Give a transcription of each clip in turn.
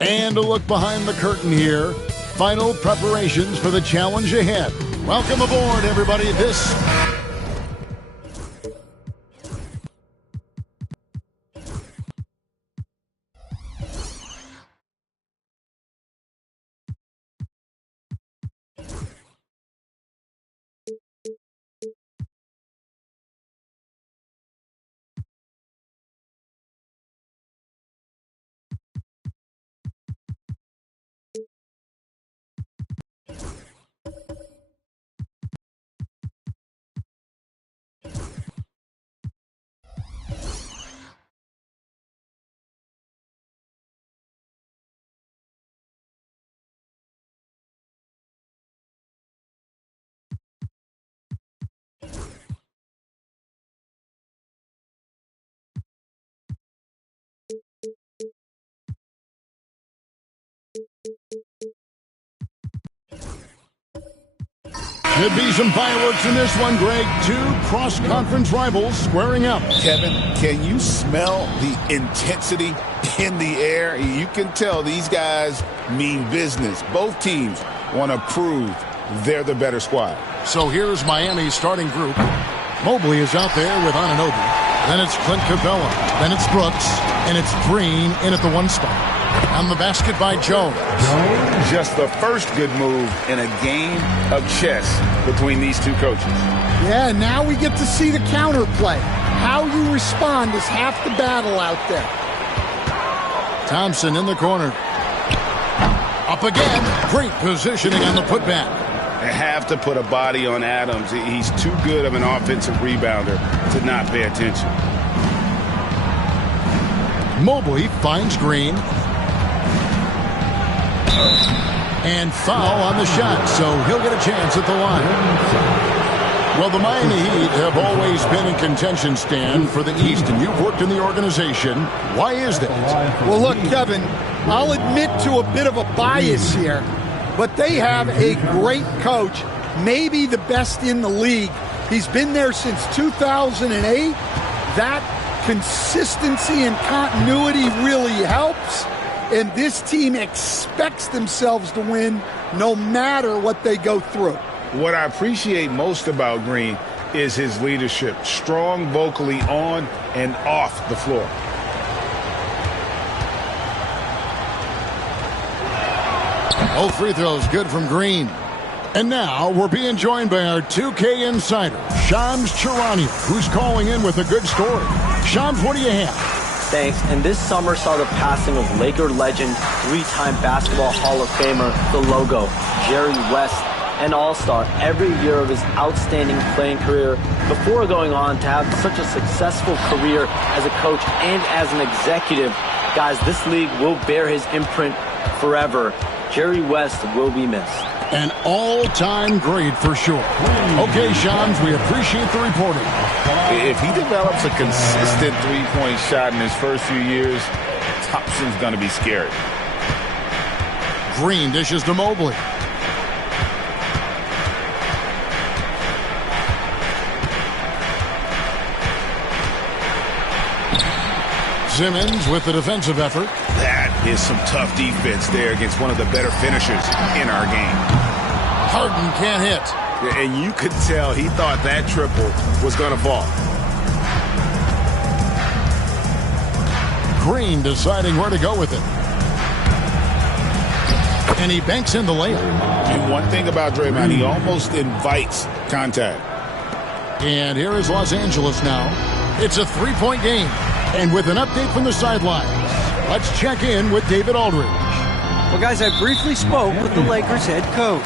And a look behind the curtain here. Final preparations for the challenge ahead. Welcome aboard, everybody. This should be some fireworks in this one, Greg. Two cross-conference rivals squaring up. Kevin, can you smell the intensity in the air? You can tell these guys mean business. Both teams want to prove they're the better squad. So here's Miami's starting group. Mobley is out there with Anunoby. Then it's Clint Capella. Then it's Brooks. And it's Green in at the one spot. On the basket by Jones. Just the first good move in a game of chess between these two coaches. Yeah, now we get to see the counterplay. How you respond is half the battle out there. Thompson in the corner. Up again. Great positioning on the putback. They have to put a body on Adams. He's too good of an offensive rebounder to not pay attention. Mobley finds Green. And foul on the shot, so he'll get a chance at the line. Well, the Miami Heat have always been in contention, Stan, for the East, and you've worked in the organization. Why is that? Well, look, Kevin, I'll admit to a bit of a bias here, but they have a great coach, maybe the best in the league. He's been there since 2008. That consistency and continuity really helps, and this team expects themselves to win no matter what they go through. What I appreciate most about Green is his leadership, strong vocally on and off the floor. All free throws good from Green. And now we're being joined by our 2K insider, Shams Charania, who's calling in with a good story. Shams, what do you have? Thanks. And this summer saw the passing of Laker legend, three-time Basketball Hall of Famer, the logo, Jerry West, an all-star every year of his outstanding playing career before going on to have such a successful career as a coach and as an executive. Guys, this league will bear his imprint forever. Jerry West will be missed. An all-time great for sure. Okay, Shams, we appreciate the reporting. If he develops a consistent three-point shot in his first few years, Thompson's going to be scared. Green dishes to Mobley. Simmons with the defensive effort. That is some tough defense there against one of the better finishers in our game. Harden can't hit. And you could tell he thought that triple was going to fall. Green deciding where to go with it. And he banks in the layup. And one thing about Draymond, he almost invites contact. And here is Los Angeles now. It's a three-point game. And with an update from the sidelines, let's check in with David Aldridge. Well, guys, I briefly spoke with the Lakers head coach.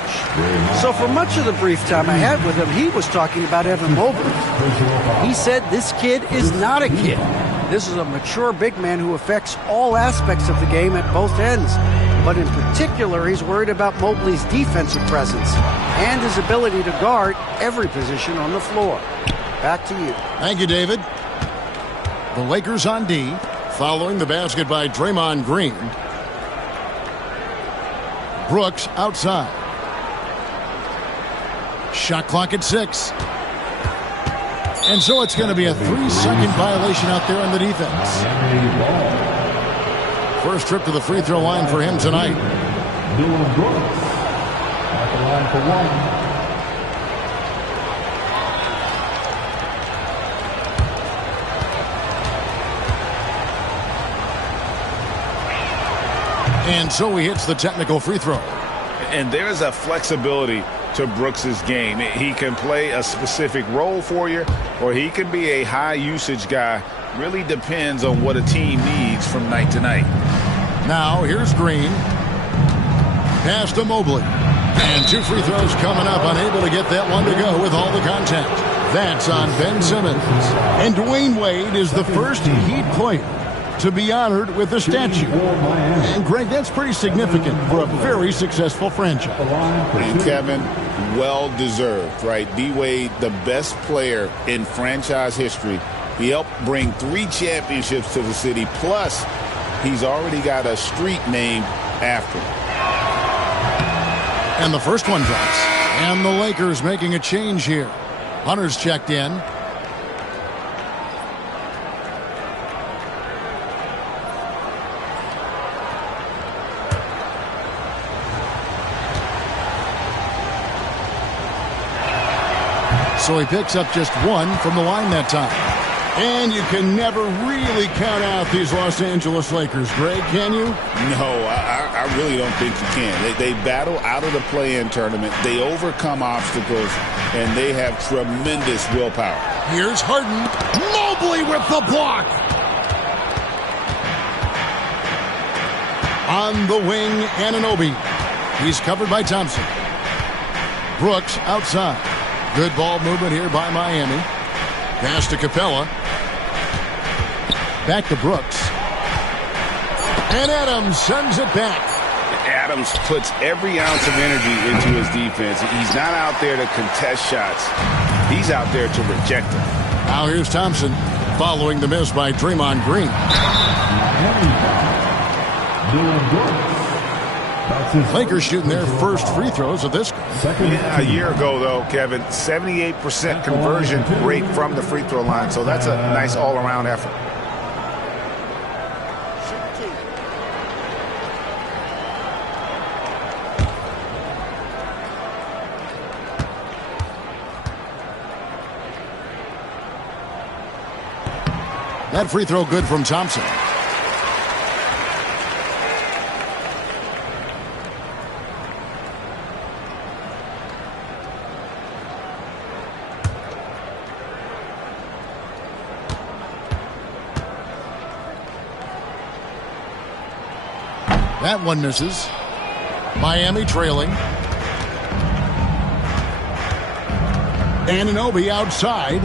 So for much of the brief time I had with him, he was talking about Evan Mobley. He said this kid is not a kid. This is a mature big man who affects all aspects of the game at both ends. But in particular, he's worried about Mobley's defensive presence and his ability to guard every position on the floor. Back to you. Thank you, David. The Lakers on D, following the basket by Draymond Green. Brooks outside. Shot clock at 6. And so it's going to be a 3-second violation out there on the defense. First trip to the free throw line for him tonight. Dylan Brooks at the line for one. And so he hits the technical free throw. And there's a flexibility to Brooks's game. He can play a specific role for you, or he can be a high-usage guy. Really depends on what a team needs from night to night. Now, here's Green. Pass to Mobley. And 2 free throws coming up, unable to get that one to go with all the contact. That's on Ben Simmons. And Dwayne Wade is the first Heat player to be honored with a statue. And, Greg, that's pretty significant for a very successful franchise. And, Kevin, well-deserved, right? D-Wade, the best player in franchise history. He helped bring 3 championships to the city, plus he's already got a street named after him. And the first one drops. And the Lakers making a change here. Hunter's checked in. So he picks up just 1 from the line that time. And you can never really count out these Los Angeles Lakers, Greg, can you? No, I really don't think you can. They battle out of the play-in tournament. They overcome obstacles, and they have tremendous willpower. Here's Harden. Mobley with the block. On the wing, Anunoby. He's covered by Thompson. Brooks outside. Good ball movement here by Miami. Pass to Capella. Back to Brooks. And Adams sends it back. Adams puts every ounce of energy into his defense. He's not out there to contest shots. He's out there to reject them. Now here's Thompson following the miss by Draymond Green. Lakers shooting their first free throws of this. Yeah, a year ago, though, Kevin, 78% conversion rate from the free throw line. So that's a nice all-around effort. That free throw good from Thompson. That one misses. Miami trailing. Anunoby outside.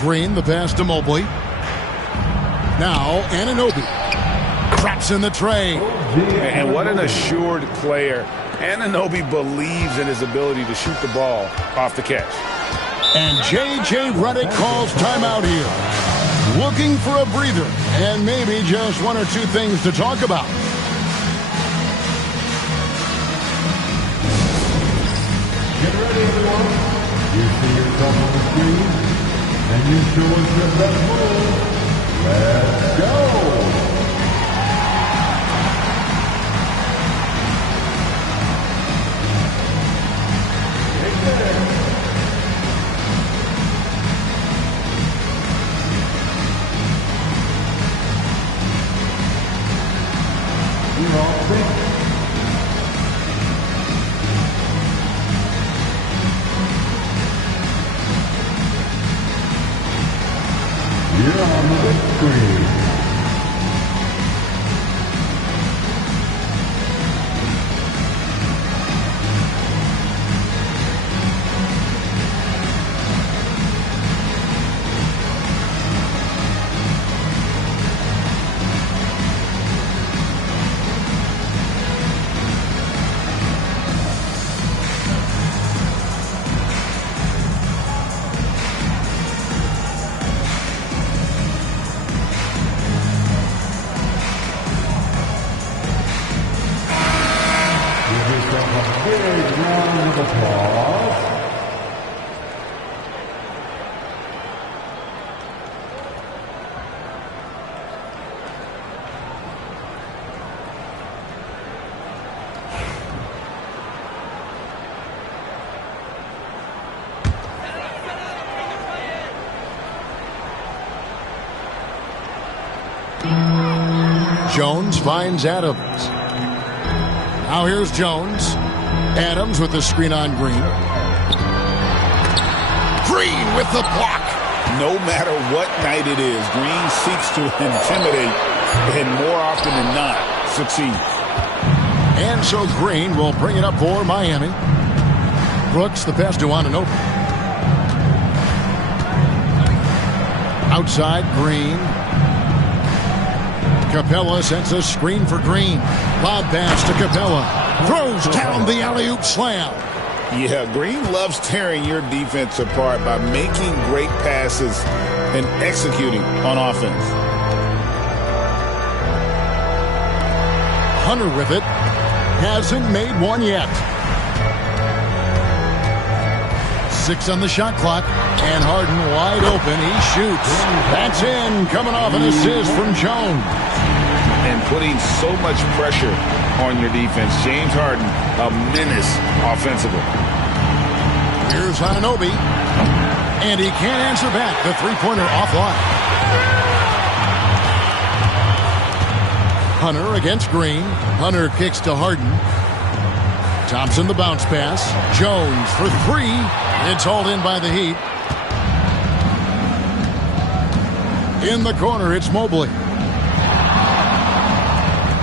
Green, the pass to Mobley. Now Anunoby traps in the tray. And what an assured player. Anunoby believes in his ability to shoot the ball off the catch. And J.J. Redick calls timeout here. Looking for a breather and maybe just one or two things to talk about. Get ready, everyone. You see yourself on the screen. And you show us your best move. Let's go! Take that. You're all set. You're on the screen. Jones finds Adams. Now here's Jones. Adams with the screen on Green. Green with the block. No matter what night it is, Green seeks to intimidate and more often than not succeed. And so Green will bring it up for Miami. Brooks the pass to Anunoby. Outside Green. Capella sends a screen for Green. Lob pass to Capella. Throws down the alley-oop slam. Yeah, Green loves tearing your defense apart by making great passes and executing on offense. Hunter with it. Hasn't made one yet. 6 on the shot clock. And Harden wide open. He shoots. That's in. Coming off an assist from Jones. And putting so much pressure on your defense. James Harden, a menace offensively. Here's Anunoby. And he can't answer back. The three-pointer offline. Hunter against Green. Hunter kicks to Harden. Thompson the bounce pass. Jones for 3. It's hauled in by the Heat. In the corner, it's Mobley.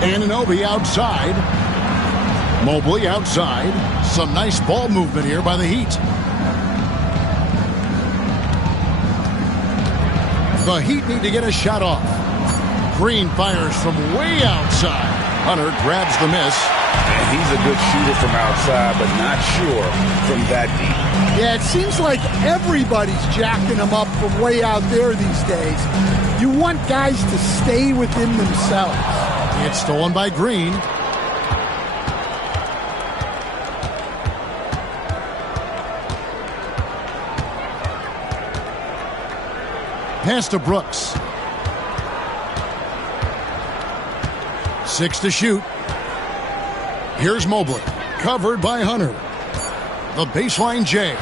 Anunoby outside. Mobley outside. Some nice ball movement here by the Heat. The Heat need to get a shot off. Green fires from way outside. Hunter grabs the miss. And he's a good shooter from outside, but not sure from that deep. Yeah, it seems like everybody's jacking him up from way out there these days. You want guys to stay within themselves. It's stolen by Green. Pass to Brooks. 6 to shoot. Here's Mobley. Covered by Hunter. The baseline J.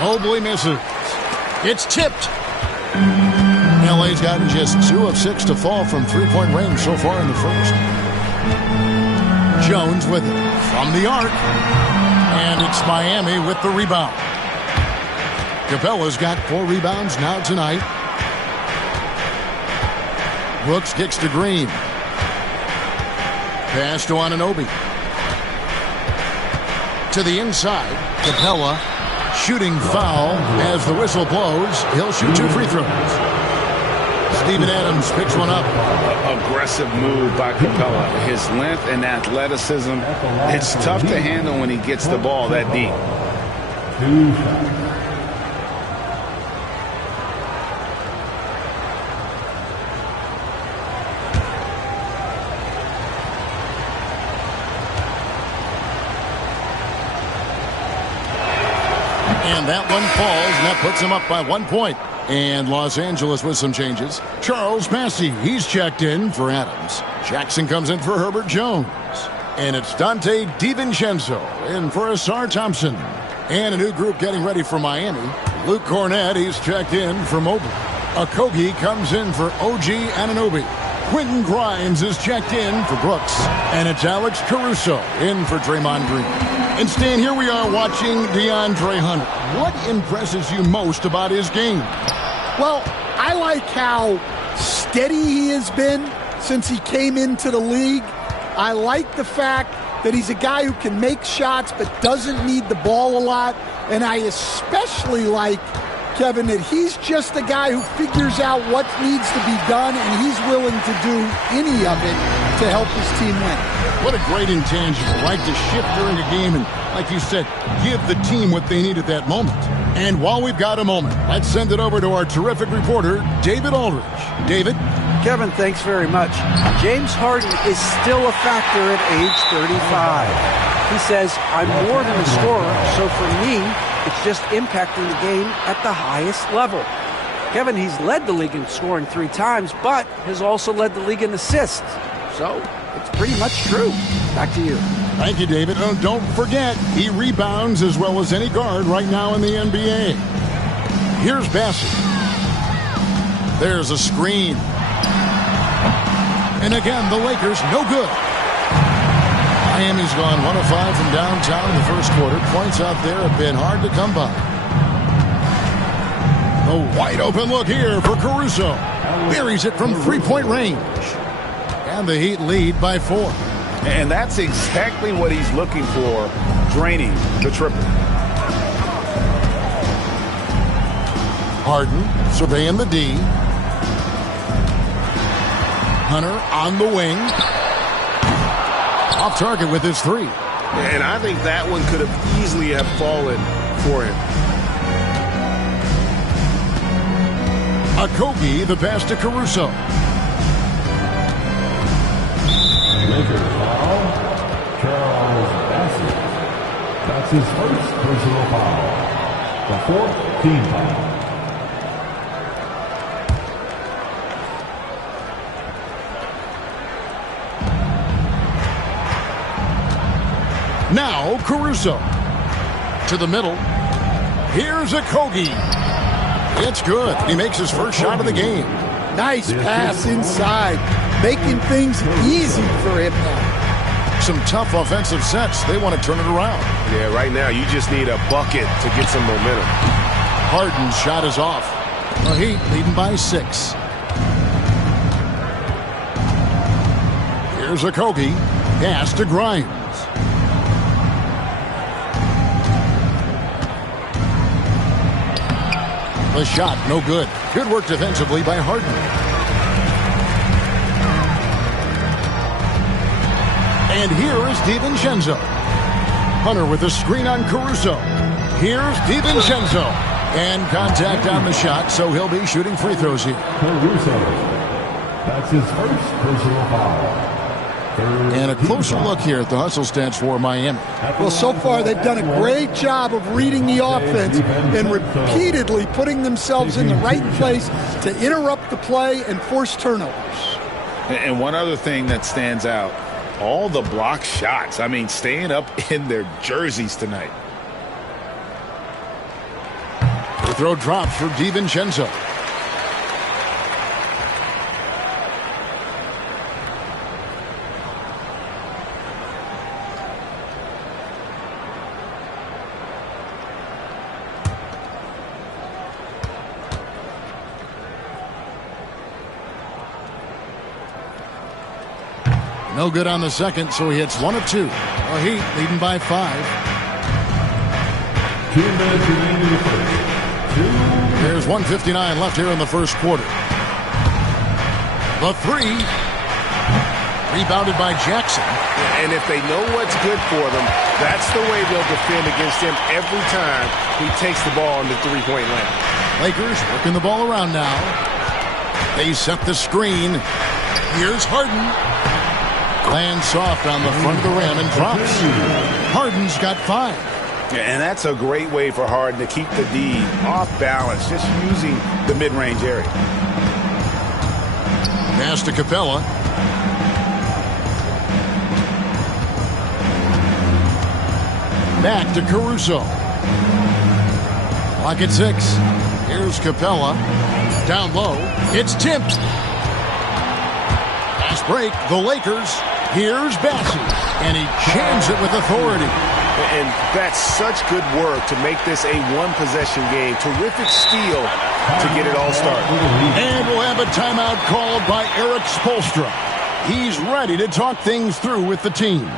Mobley misses. It's tipped. LA's gotten just 2 of 6 to fall from three-point range so far in the first. Jones with it from the arc. And it's Miami with the rebound. Capella's got 4 rebounds now tonight. Brooks kicks to Green. Pass to Anunoby. To the inside. Capella shooting foul as the whistle blows. He'll shoot 2 free throws. Steven Adams picks one up. Aggressive move by Capella. His length and athleticism. It's tough to handle when he gets the ball that deep. And that one falls, and that puts him up by 1 point. And Los Angeles with some changes. Charles Massey, he's checked in for Adams. Jackson comes in for Herbert Jones. And it's Dante DiVincenzo in for Asar Thompson. And a new group getting ready for Miami. Luke Cornett, he's checked in for Mobley. Okogie comes in for OG Anunoby. Quentin Grimes is checked in for Brooks. And it's Alex Caruso in for Draymond Green. And Stan, here we are watching DeAndre Hunter. What impresses you most about his game? Well, I like how steady he has been since he came into the league. I like the fact that he's a guy who can make shots but doesn't need the ball a lot. And I especially like, Kevin, that he's just a guy who figures out what needs to be done, and he's willing to do any of it to help his team win. What a great intangible, right? To shift during a game and, like you said, give the team what they need at that moment. And while we've got a moment, let's send it over to our terrific reporter, David Aldridge. David? Kevin, thanks very much. James Harden is still a factor at age 35. He says, I'm more than a scorer, so for me, it's just impacting the game at the highest level. Kevin, he's led the league in scoring 3 times, but has also led the league in assists. So it's pretty much true. Back to you. Thank you, David. Oh, don't forget, he rebounds as well as any guard right now in the NBA. Here's Bassett. There's a screen. And again, the Lakers, no good. Miami's gone 1 of 5 from downtown in the first quarter. Points out there have been hard to come by. The wide open look here for Caruso. Buries it from three-point range. And the Heat lead by 4. And that's exactly what he's looking for, draining the triple. Harden surveying the D. Hunter on the wing. Off target with his 3. And I think that one could have easily have fallen for him. Okogie, the pass to Caruso. Lakers foul. Charles Bassett. That's his first personal foul. The 4th team foul. Now Caruso to the middle. Here's Okogie. It's good. He makes his first shot of the game. Nice pass inside, making things easy for him now. Some tough offensive sets. They want to turn it around. Yeah, right now you just need a bucket to get some momentum. Harden's shot is off. The Heat leading by 6. Here's Okogie. Pass to Grimes. The shot, no good. Good work defensively by Harden. And here is DiVincenzo. Hunter with a screen on Caruso. Here's DiVincenzo. And contact on the shot, so he'll be shooting free throws here. Caruso. That's his first personal foul. And a closer look here at the hustle stats for Miami. Well, so far they've done a great job of reading the offense and repeatedly putting themselves in the right place to interrupt the play and force turnovers. And one other thing that stands out, all the block shots. I mean, staying up in their jerseys tonight. The throw drops for DiVincenzo. No good on the second, so he hits 1 of 2. The Heat leading by 5. 2 minutes remaining in the first. There's 1:59 left here in the first quarter. The 3. Rebounded by Jackson. And if they know what's good for them, that's the way they'll defend against him every time he takes the ball in the three-point line. Lakers working the ball around now. They set the screen. Here's Harden. Lands soft on the front of the rim and drops. Harden's got 5. And that's a great way for Harden to keep the D off balance, just using the mid-range area. Pass to Capella. Back to Caruso. Clock at 6. Here's Capella. Down low. It's tipped. Fast break. The Lakers. Here's Bassey. And he jams it with authority. And that's such good work to make this a one-possession game. Terrific steal to get it all started. And we'll have a timeout called by Eric Spoelstra. He's ready to talk things through with the team.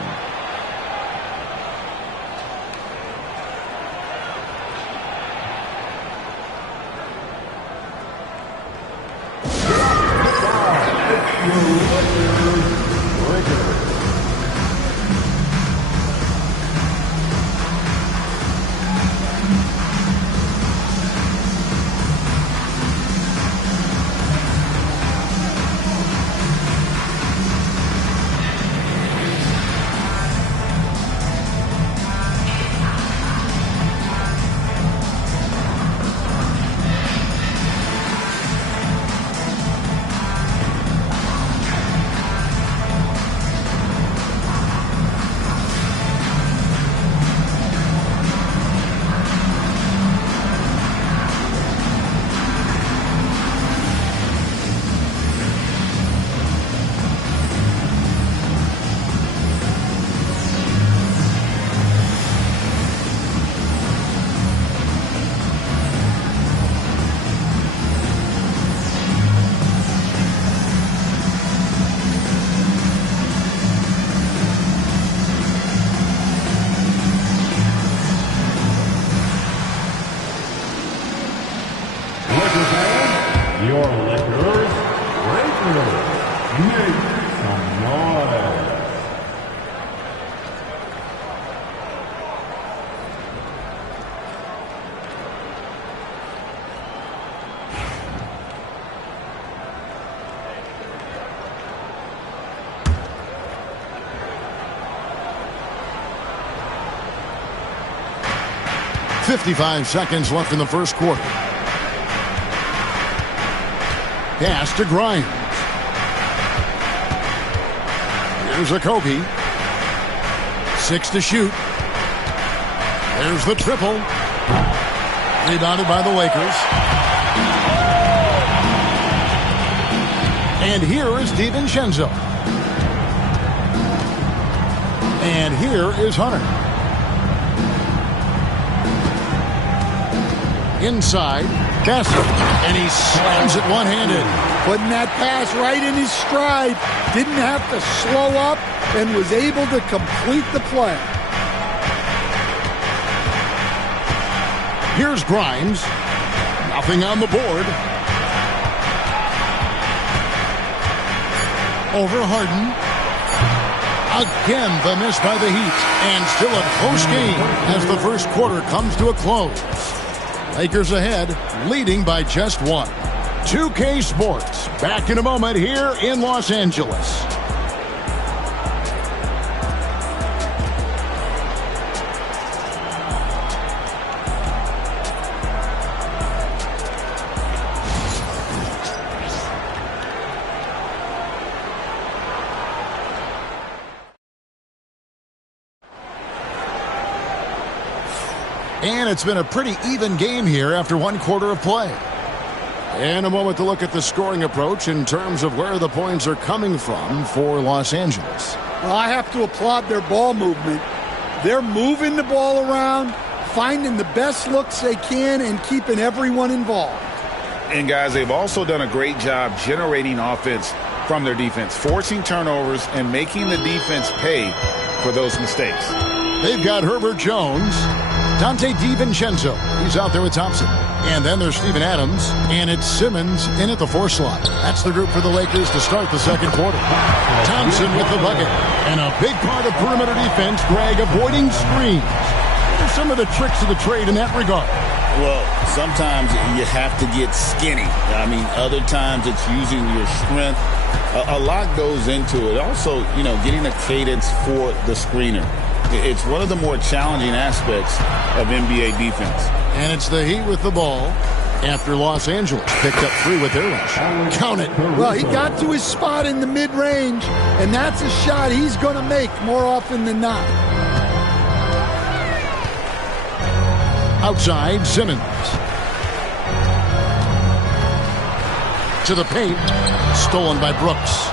Make some noise. 55 seconds left in the first quarter. Pass to Grimes. Here's a Kobe. 6 to shoot. There's the triple. Rebounded by the Lakers. And here is DiVincenzo. And here is Hunter. Inside, Bassett, and he slams it one-handed. Putting that pass right in his stride. Didn't have to slow up and was able to complete the play. Here's Grimes. Nothing on the board. Over Harden. Again, the miss by the Heat. And still a close game as the first quarter comes to a close. Lakers ahead, leading by just one. 2K Sports, back in a moment here in Los Angeles. And it's been a pretty even game here after one quarter of play. And a moment to look at the scoring approach in terms of where the points are coming from for Los Angeles. Well, I have to applaud their ball movement. They're moving the ball around, finding the best looks they can, and keeping everyone involved. And, guys, they've also done a great job generating offense from their defense, forcing turnovers and making the defense pay for those mistakes. They've got Herbert Jones, Dante DiVincenzo. He's out there with Thompson. And then there's Steven Adams, and it's Simmons in at the 4 slot. That's the group for the Lakers to start the second quarter. Thompson with the bucket. And a big part of perimeter defense, Greg, avoiding screens. What are some of the tricks of the trade in that regard? Well, sometimes you have to get skinny. I mean, other times it's using your strength. A lot goes into it. Also, getting a cadence for the screener. It's one of the more challenging aspects of NBA defense. And it's the Heat with the ball after Los Angeles picked up 3 with their rush. Count it. Well, he got to his spot in the mid-range, and that's a shot he's going to make more often than not. Outside, Simmons. To the paint. Stolen by Brooks.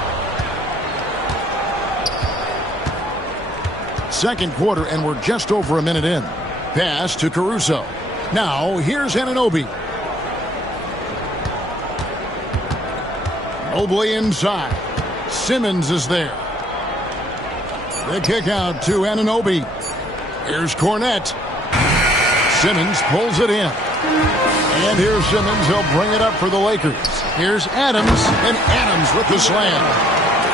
Second quarter, and we're just over a minute in. Pass to Caruso. Now, here's Anunoby. Mobley inside. Simmons is there. The kick out to Anunoby. Here's Cornette. Simmons pulls it in. And here's Simmons. He'll bring it up for the Lakers. Here's Adams, and Adams with the slam.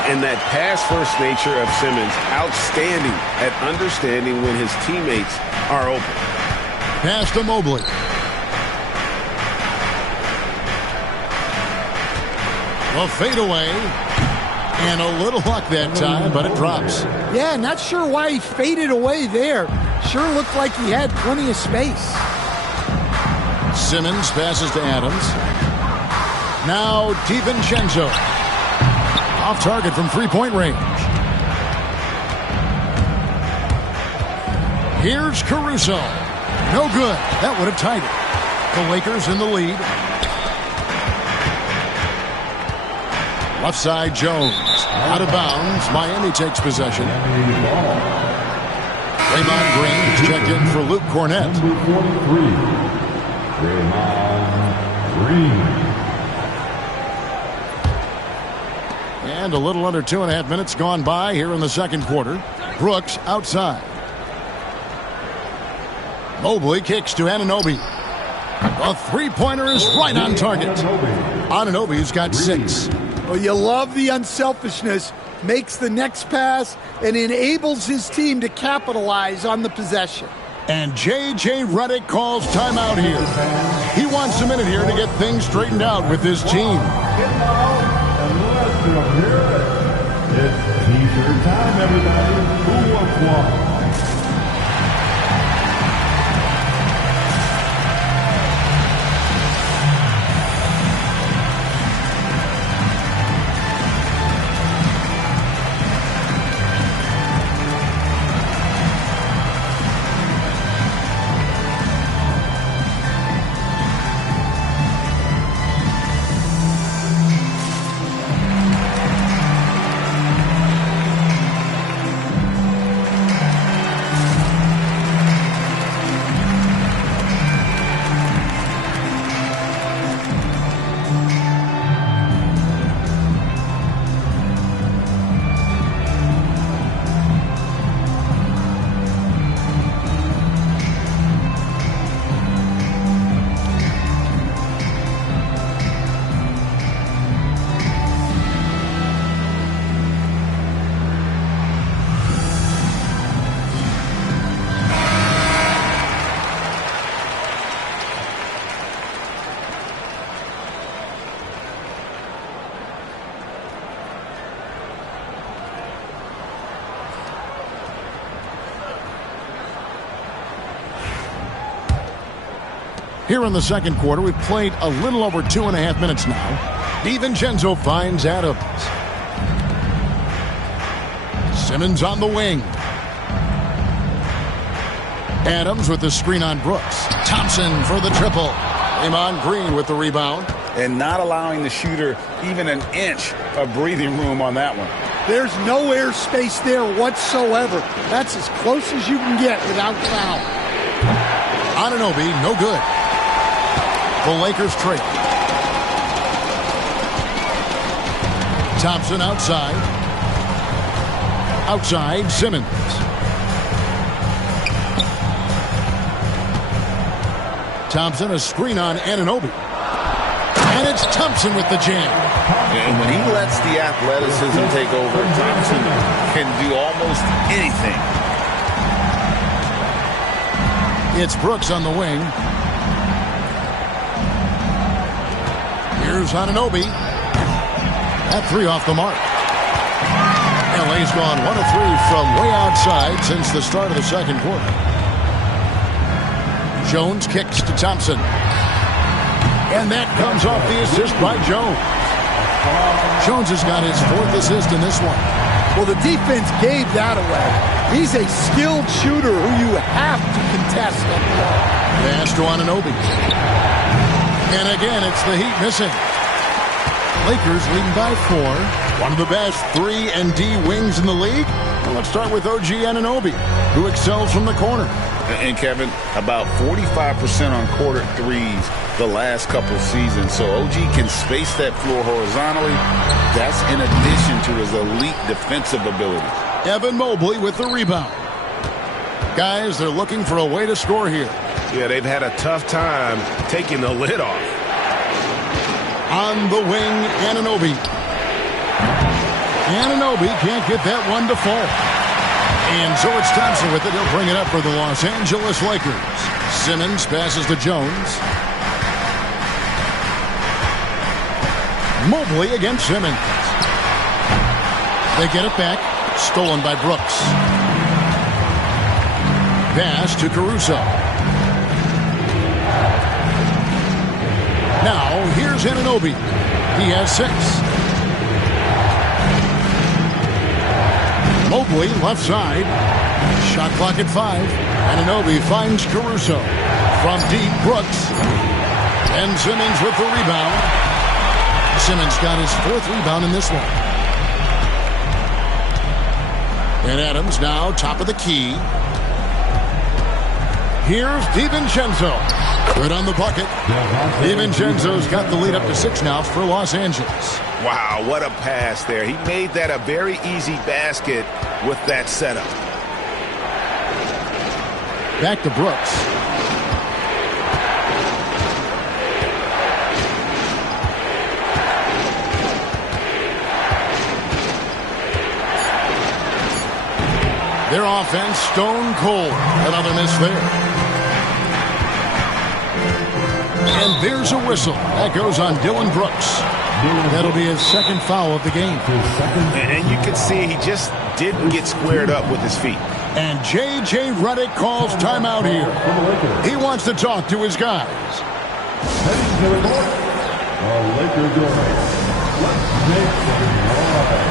And that pass-first nature of Simmons, outstanding at understanding when his teammates are open. Pass to Mobley. A fadeaway. And a little luck that time, but it drops. Yeah, not sure why he faded away there. Sure looked like he had plenty of space. Simmons passes to Adams. Now DiVincenzo. Off target from three-point range. Here's Caruso. No good. That would have tied it. The Lakers in the lead. Left side, Jones. Out of bounds. Miami takes possession. Draymond Green is checked in for Luke Cornette. Number 43, Draymond Green. And a little under 2.5 minutes gone by here in the second quarter. Brooks outside. Mobley kicks to Anunoby. A three-pointer is right on target. Anunoby's got 6. Well, you love the unselfishness. Makes the next pass and enables his team to capitalize on the possession. And J.J. Redick calls timeout here. He wants a minute here to get things straightened out with his team. It's t-shirt time, everybody. Who wants one? Here in the second quarter, we've played a little over 2.5 minutes now. DiVincenzo finds Adams. Simmons on the wing. Adams with the screen on Brooks. Thompson for the triple. Draymond Green with the rebound. And not allowing the shooter even an inch of breathing room on that one. There's no air space there whatsoever. That's as close as you can get without foul. Anunoby, no good. The Lakers trade. Thompson outside. Outside, Simmons. Thompson, a screen on Anunoby. And it's Thompson with the jam. And when he lets the athleticism take over, Thompson can do almost anything. It's Brooks on the wing. Here's Anunoby. That three off the mark. LA's gone 1 of 3 from way outside since the start of the second quarter. Jones kicks to Thompson. And that comes off the assist by Jones. Jones has got his 4th assist in this one. Well, the defense gave that away. He's a skilled shooter who you have to contest up there. Pass to Anunoby. And again, it's the Heat missing. Lakers leading by 4. One of the best 3 and D wings in the league. Well, let's start with OG Anunoby, who excels from the corner. And Kevin, about 45% on quarter threes the last couple seasons. So OG can space that floor horizontally. That's in addition to his elite defensive ability. Evan Mobley with the rebound. Guys, they're looking for a way to score here. Yeah, they've had a tough time taking the lid off. On the wing, Anunoby. Anunoby can't get that one to fall. And so it's Thompson with it. He'll bring it up for the Los Angeles Lakers. Simmons passes to Jones. Mobley against Simmons. They get it back. Stolen by Brooks. Pass to Caruso. Now, here's Anunoby. He has 6. Mobley, left side. Shot clock at 5. Anunoby finds Caruso. From deep, Brooks. And Simmons with the rebound. Simmons got his 4th rebound in this one. And Adams now top of the key. Here's DiVincenzo. Good on the bucket. DiVincenzo's got the lead up to 6 now for Los Angeles. Wow, what a pass there. He made that a very easy basket with that setup. Back to Brooks. Their offense stone cold. Another miss there. And there's a whistle. That goes on Dylan Brooks. That'll be his 2nd foul of the game. And you can see he just didn't get squared up with his feet. And J.J. Redick calls timeout here. He wants to talk to his guys. Heading to the court, the Lakers are. Let's make some noise.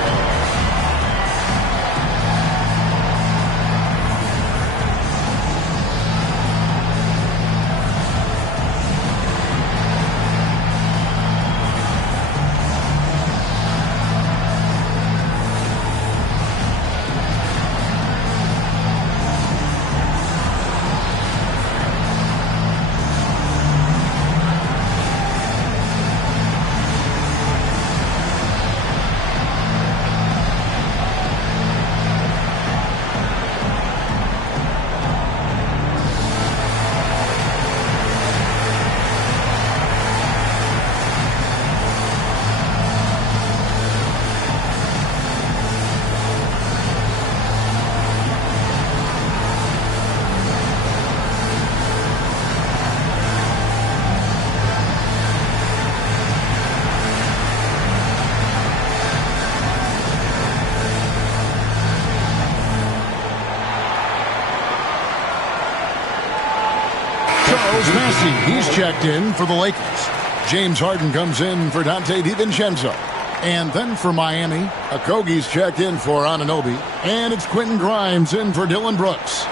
Bassey, he's checked in for the Lakers. James Harden comes in for Dante DiVincenzo. And then for Miami, Okogie's checked in for Anunoby. And it's Quentin Grimes in for Dylan Brooks.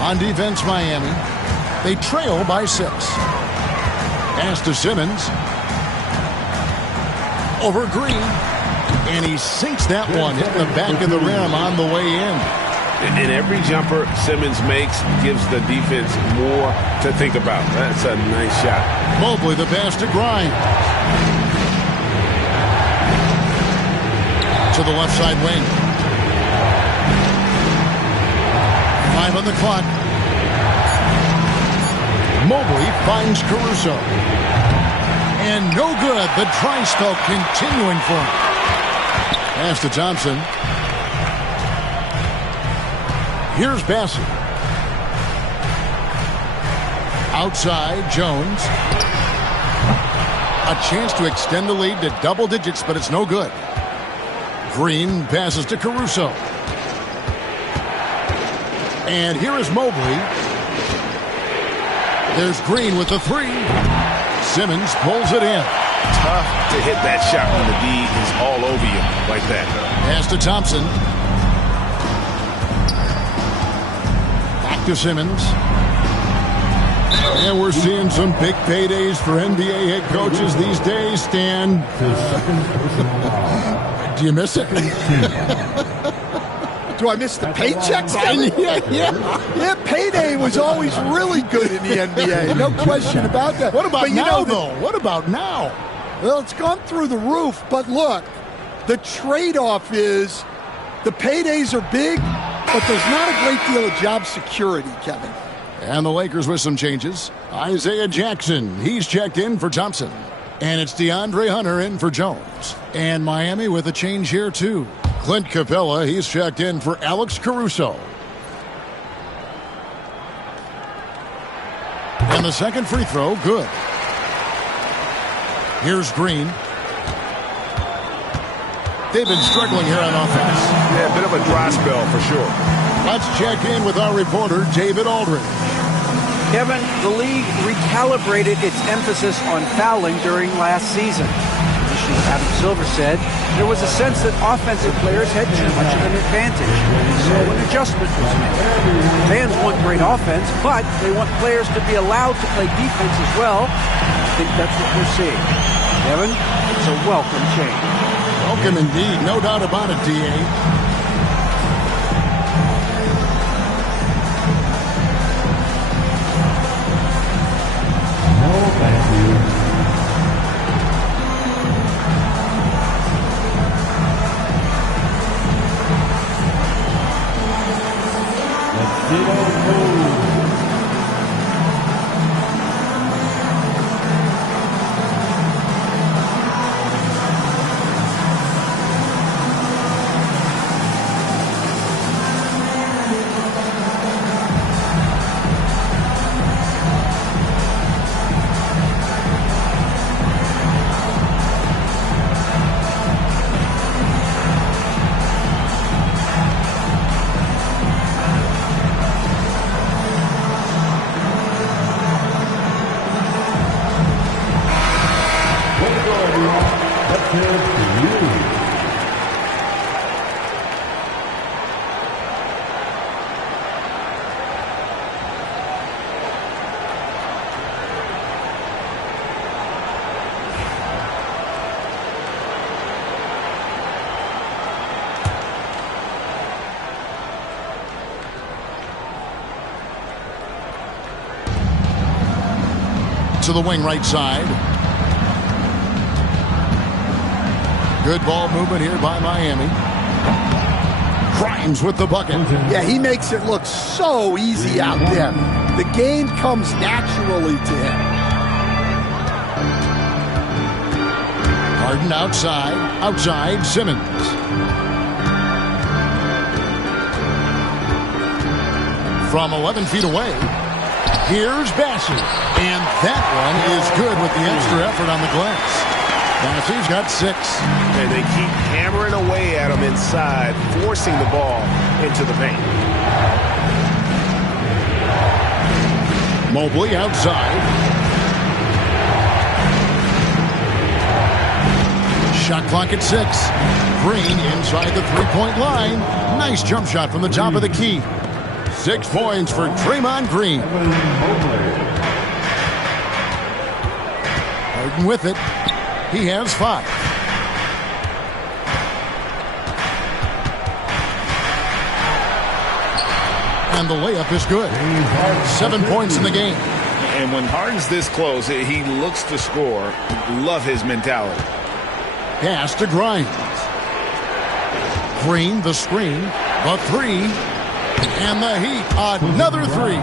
On defense, Miami. They trail by 6. Pass to Simmons. Over Green. And he sinks that one, hitting the back of the rim on the way in. And every jumper Simmons makes gives the defense more to think about. That's a nice shot. Mobley, the pass to Grimes. To the left side wing. 5 on the clock. Mobley finds Caruso. And no good. The dry spell continuing for him. Pass to Thompson. Here's Bassey. Outside, Jones. A chance to extend the lead to double digits, but it's no good. Green passes to Caruso. And here is Mobley. There's Green with the 3. Simmons pulls it in. Tough to hit that shot when the D is all over you like that. Pass to Thompson. Back to Simmons. And we're seeing some big paydays for NBA head coaches these days, Stan. Do you miss it? Do I miss the paychecks? Yeah, payday was always really good in the NBA. No question about that. What about now, though? What about now? Well, it's gone through the roof. But look, the trade-off is the paydays are big, but there's not a great deal of job security, Kevin. And the Lakers with some changes. Isaiah Jackson, he's checked in for Thompson. And it's DeAndre Hunter in for Jones. And Miami with a change here, too. Clint Capella, he's checked in for Alex Caruso. And the second free throw, good. Here's Green. They've been struggling here on offense. Yeah, a bit of a dry spell for sure. Let's check in with our reporter, David Aldridge. Kevin, the league recalibrated its emphasis on fouling during last season. Commissioner Adam Silver said there was a sense that offensive players had too much of an advantage. So an adjustment was made. Fans want great offense, but they want players to be allowed to play defense as well. I think that's what we're seeing. Kevin, it's a welcome change. Welcome indeed. No doubt about it, D.A. To the wing right side. Good ball movement here by Miami. Grimes with the bucket. Yeah, he makes it look so easy out there. The game comes naturally to him. Harden outside Simmons. From 11 feet away, here's Bassey. And that one is good with the extra effort on the glass. Massey's got 6. And they keep hammering away at him inside, forcing the ball into the paint. Mobley outside. Shot clock at 6. Green inside the three-point line. Nice jump shot from the top of the key. 6 points for Draymond Green. Harden with it. He has 5. And the layup is good. 7 points in the game. And when Harden's this close, he looks to score. Love his mentality. Pass to Grimes. Green, the screen, the 3, and the heat. Another 3.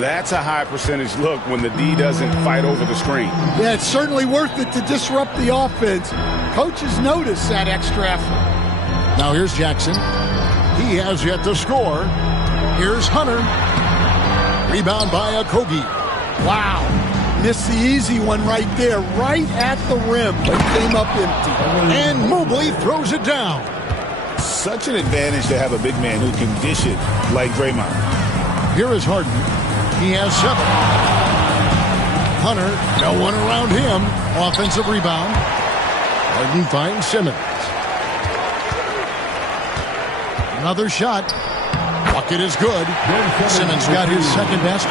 That's a high percentage look when the D doesn't fight over the screen. Yeah, it's certainly worth it to disrupt the offense. Coaches notice that extra effort. Now here's Jackson. He has yet to score. Here's Hunter. Rebound by Okogie. Wow. Missed the easy one right there, right at the rim, but came up empty. And Mobley throws it down. Such an advantage to have a big man who can dish it like Draymond. Here is Harden. He has 7. Hunter, no one around him. Offensive rebound. Harden finds Simmons. Another shot. Bucket is good. Simmons got his second basket.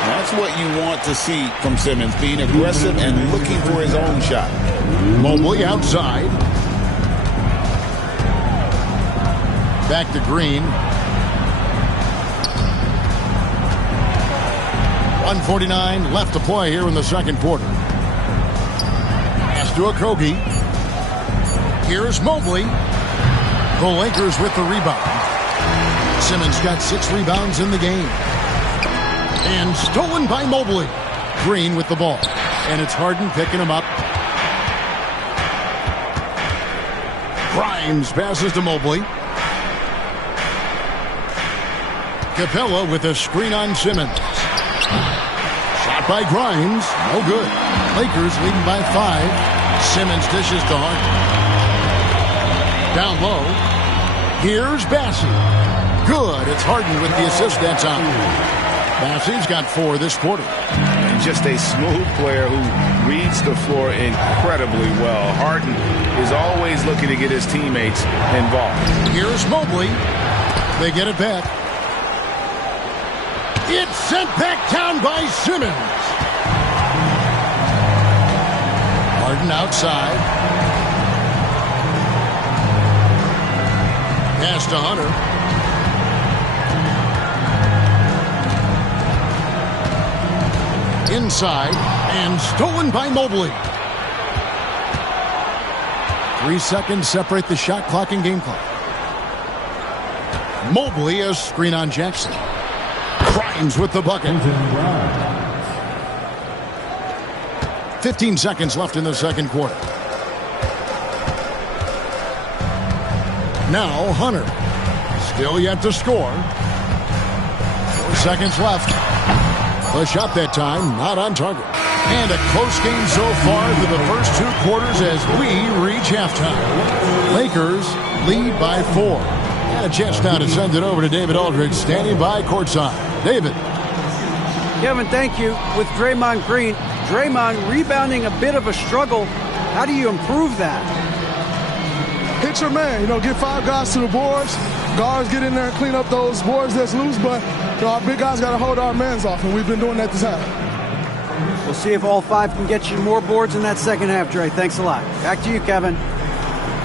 That's what you want to see from Simmons, being aggressive and looking for his own shot. Mobley outside. Back to Green. 1:49 left to play here in the second quarter. Pass to Okogie. Here's Mobley. The Lakers with the rebound. Simmons got 6 rebounds in the game. And stolen by Mobley. Green with the ball. And it's Harden picking him up. Grimes passes to Mobley. Capella with a screen on Simmons. Shot by Grimes. No good. Lakers leading by 5. Simmons dishes to Harden. Down low. Here's Bassey. Good. It's Harden with the assist that time. Bassey's got 4 this quarter. And just a smooth player who reads the floor incredibly well. Harden is always looking to get his teammates involved. Here's Mobley. They get it back. It's sent back down by Simmons. Harden outside. Pass to Hunter. Inside and stolen by Mobley. 3 seconds separate the shot clock and game clock. Mobley a screen on Jackson. Grimes with the bucket. 15 seconds left in the second quarter. Now Hunter. Still yet to score. 4 seconds left. The shot that time not on target. And a close game so far through the first 2 quarters as we reach halftime. Lakers lead by 4. And a chance now to send it over to David Aldridge standing by courtside. David. Kevin, thank you. With Draymond Green, Draymond rebounding a bit of a struggle. How do you improve that? Hit your man. Get 5 guys to the boards. Guards get in there and clean up those boards that's loose, but our big guys got to hold our mans off, and we've been doing that this half. We'll see if all 5 can get you more boards in that second half, Dre. Thanks a lot. Back to you, Kevin.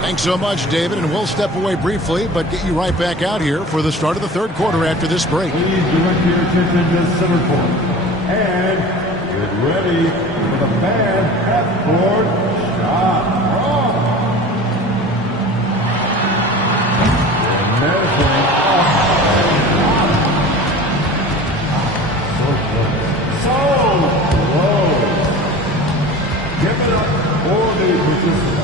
Thanks so much, David, and we'll step away briefly, but get you right back out here for the start of the third quarter after this break. Please direct your attention to center court. And get ready for the man half-court shot. Measuring off. So close. Give it up for the participants.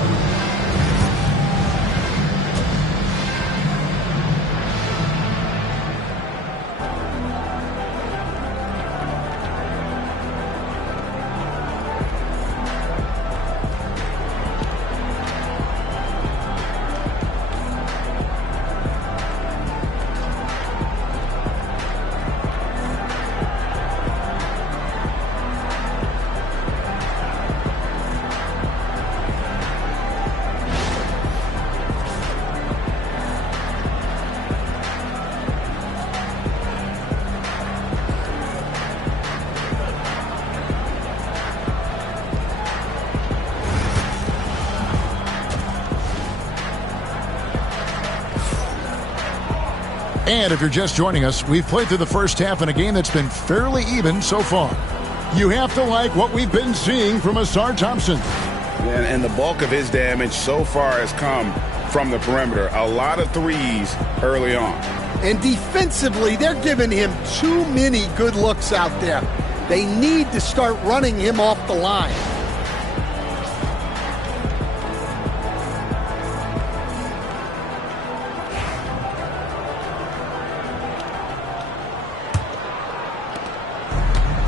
And if you're just joining us, we've played through the first half in a game that's been fairly even so far. You have to like what we've been seeing from Asar Thompson. And the bulk of his damage so far has come from the perimeter. A lot of threes early on. And defensively, they're giving him too many good looks out there. They need to start running him off the line.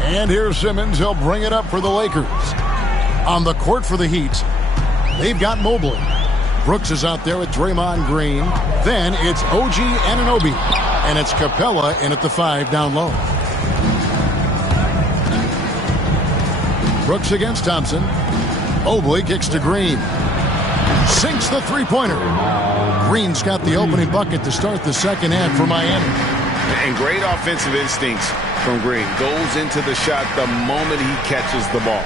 And here's Simmons. He'll bring it up for the Lakers. On the court for the Heat, they've got Mobley. Brooks is out there with Draymond Green. Then it's OG Anunoby. And it's Capella in at the 5 down low. Brooks against Thompson. Mobley kicks to Green. Sinks the three-pointer. Green's got the opening bucket to start the second half for Miami. And great offensive instincts from Green. Goes into the shot the moment he catches the ball.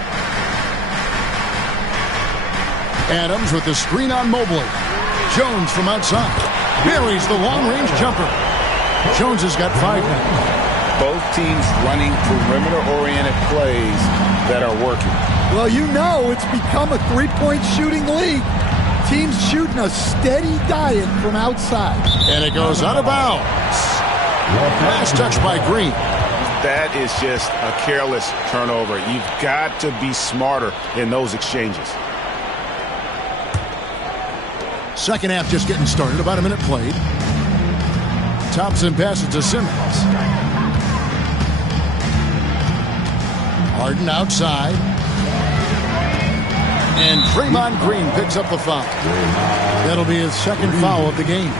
Adams with the screen on Mobley. Jones from outside. Buries the long-range jumper. Jones has got 5 now. Both teams running perimeter-oriented plays that are working. Well, you know it's become a three-point shooting league. Teams shooting a steady diet from outside. And it goes out of bounds. Last touch by Green. That is just a careless turnover. You've got to be smarter in those exchanges. Second half just getting started. About a minute played. Thompson passes to Simmons. Harden outside. And Draymond Green picks up the foul. That'll be his second foul of the game.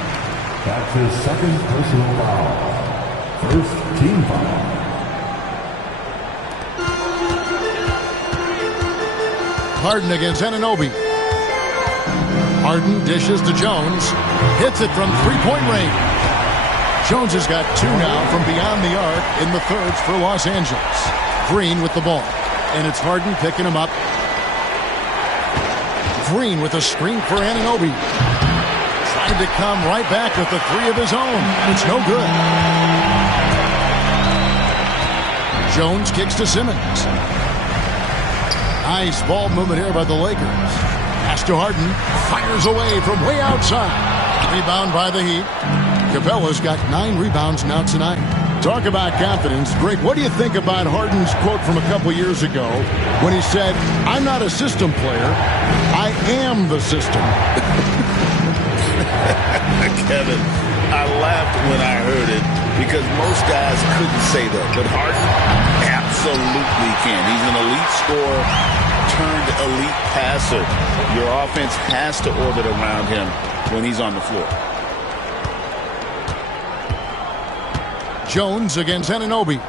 That's his second personal foul. First team foul. Harden against Anunoby. Harden dishes to Jones. Hits it from three-point range. Jones has got 2 now from beyond the arc in the thirds for Los Angeles. Green with the ball. And it's Harden picking him up. Green with a screen for Anunoby. Trying to come right back with the 3 of his own. And it's no good. Jones kicks to Simmons. Nice ball movement here by the Lakers. Pass to Harden. Fires away from way outside. Rebound by the Heat. Capella's got 9 rebounds now tonight. Talk about confidence. Greg, what do you think about Harden's quote from a couple years ago when he said, "I'm not a system player. I am the system." Kevin, I laughed when I heard it because most guys couldn't say that. But Harden absolutely can. He's an elite scorer turned elite passer. Your offense has to orbit around him when he's on the floor. Jones against Anunoby.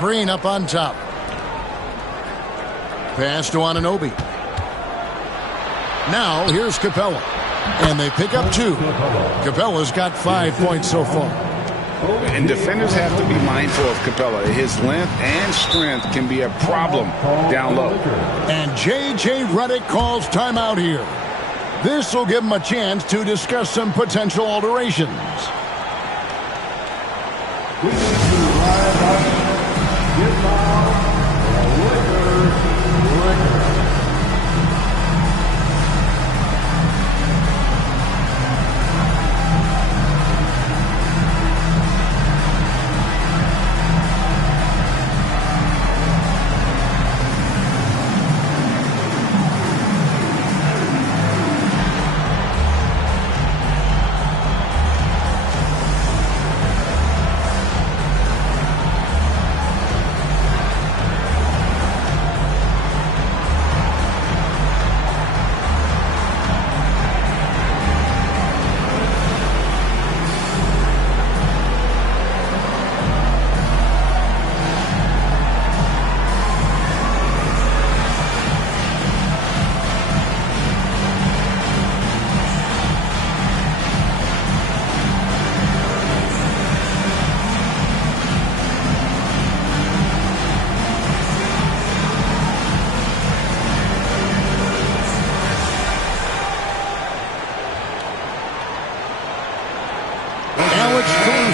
Green up on top. Pass to Anunoby. Now here's Capella. And they pick up 2. Capella's got 5 points so far. And defenders have to be mindful of Capella. His length and strength can be a problem down low. And J.J. Redick calls timeout here. This will give him a chance to discuss some potential alterations.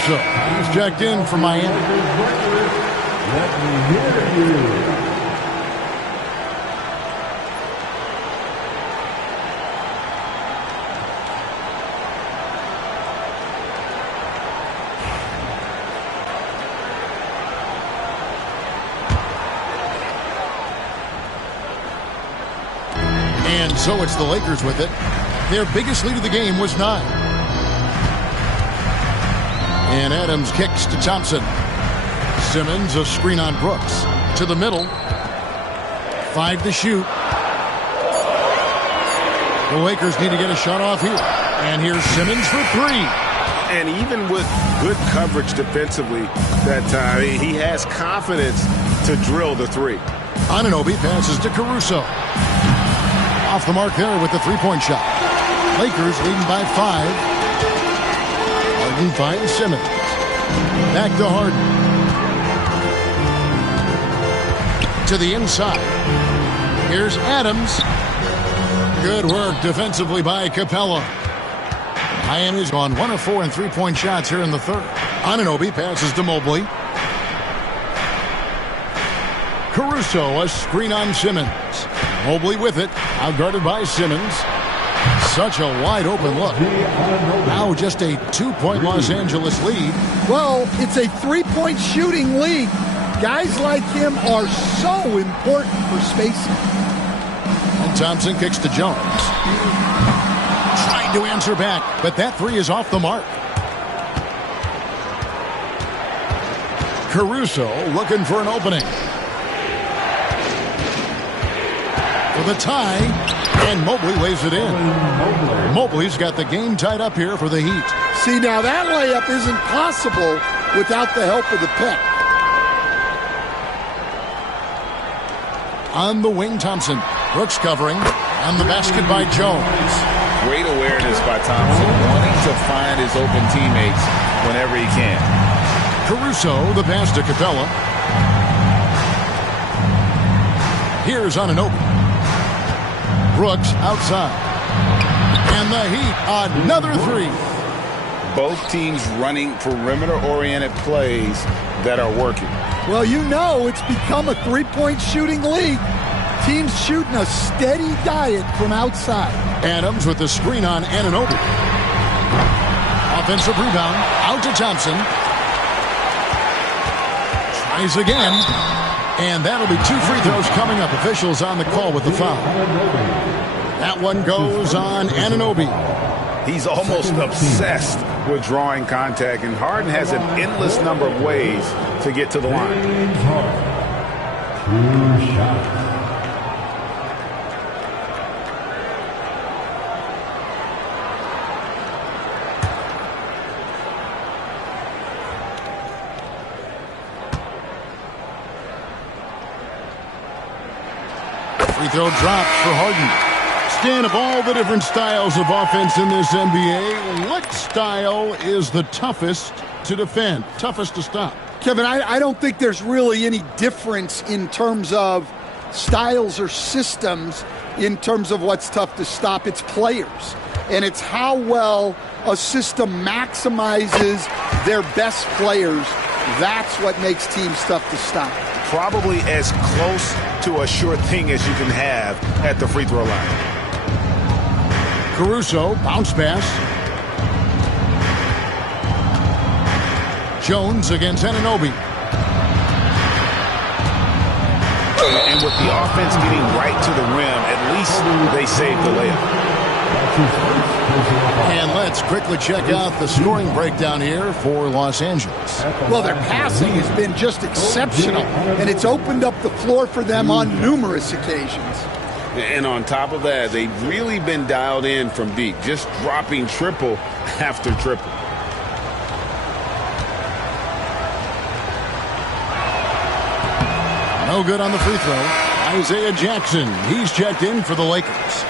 Caruso. He's checked in for Miami. Let me hear you. And so it's the Lakers with it. Their biggest lead of the game was 9. And Adams kicks to Thompson. Simmons, a screen on Brooks. To the middle. 5 to shoot. The Lakers need to get a shot off here. And here's Simmons for 3. And even with good coverage defensively that time, he has confidence to drill the 3. Anunoby passes to Caruso. Off the mark there with the three-point shot. Lakers leading by 5. Harden finds Simmons. Back to Harden. To the inside. Here's Adams. Good work defensively by Capella. Miami's gone 1 of 4 in three-point shots here in the third. Anunoby passes to Mobley. Caruso, a screen on Simmons. Mobley with it, outguarded by Simmons. Such a wide-open look. Now just a 2-point Los Angeles lead. Well, it's a three-point shooting league. Guys like him are so important for spacing. And Thompson kicks to Jones. Trying to answer back, but that 3 is off the mark. Caruso looking for an opening. For the tie, and Mobley lays it in. Mobley's got the game tied up here for the Heat. See, now that layup isn't possible without the help of the pick. On the wing, Thompson. Brooks covering. On the basket by Jones. Great awareness by Thompson, wanting to find his open teammates whenever he can. Caruso, the pass to Capella. Here's Anunoby. Brooks outside. And the Heat, another 3. Both teams running perimeter-oriented plays that are working. Well, you know it's become a three-point shooting league. Teams shooting a steady diet from outside. Adams with the screen on Anunoby. Offensive rebound, out to Thompson. Tries again. And that'll be 2 free throws coming up. Officials on the call with the foul. That one goes on Anunoby. He's almost obsessed with drawing contact, and Harden has an endless number of ways to get to the line. 2 shots. Free throw dropped for Harden. Stan, of all the different styles of offense in this NBA, what style is the toughest to defend, toughest to stop? Kevin, I don't think there's really any difference in terms of styles or systems in terms of what's tough to stop. It's players. And it's how well a system maximizes their best players. That's what makes teams tough to stop. Probably as close to a sure thing as you can have at the free throw line. Caruso, bounce pass. Jones against Anunoby. And with the offense getting right to the rim, at least they saved the layup. And let's quickly check out the scoring breakdown here for Los Angeles. Well, their passing has been just exceptional, and it's opened up the floor for them on numerous occasions. And on top of that, they've really been dialed in from deep, just dropping triple after triple. No good on the free throw. Isaiah Jackson, he's checked in for the Lakers.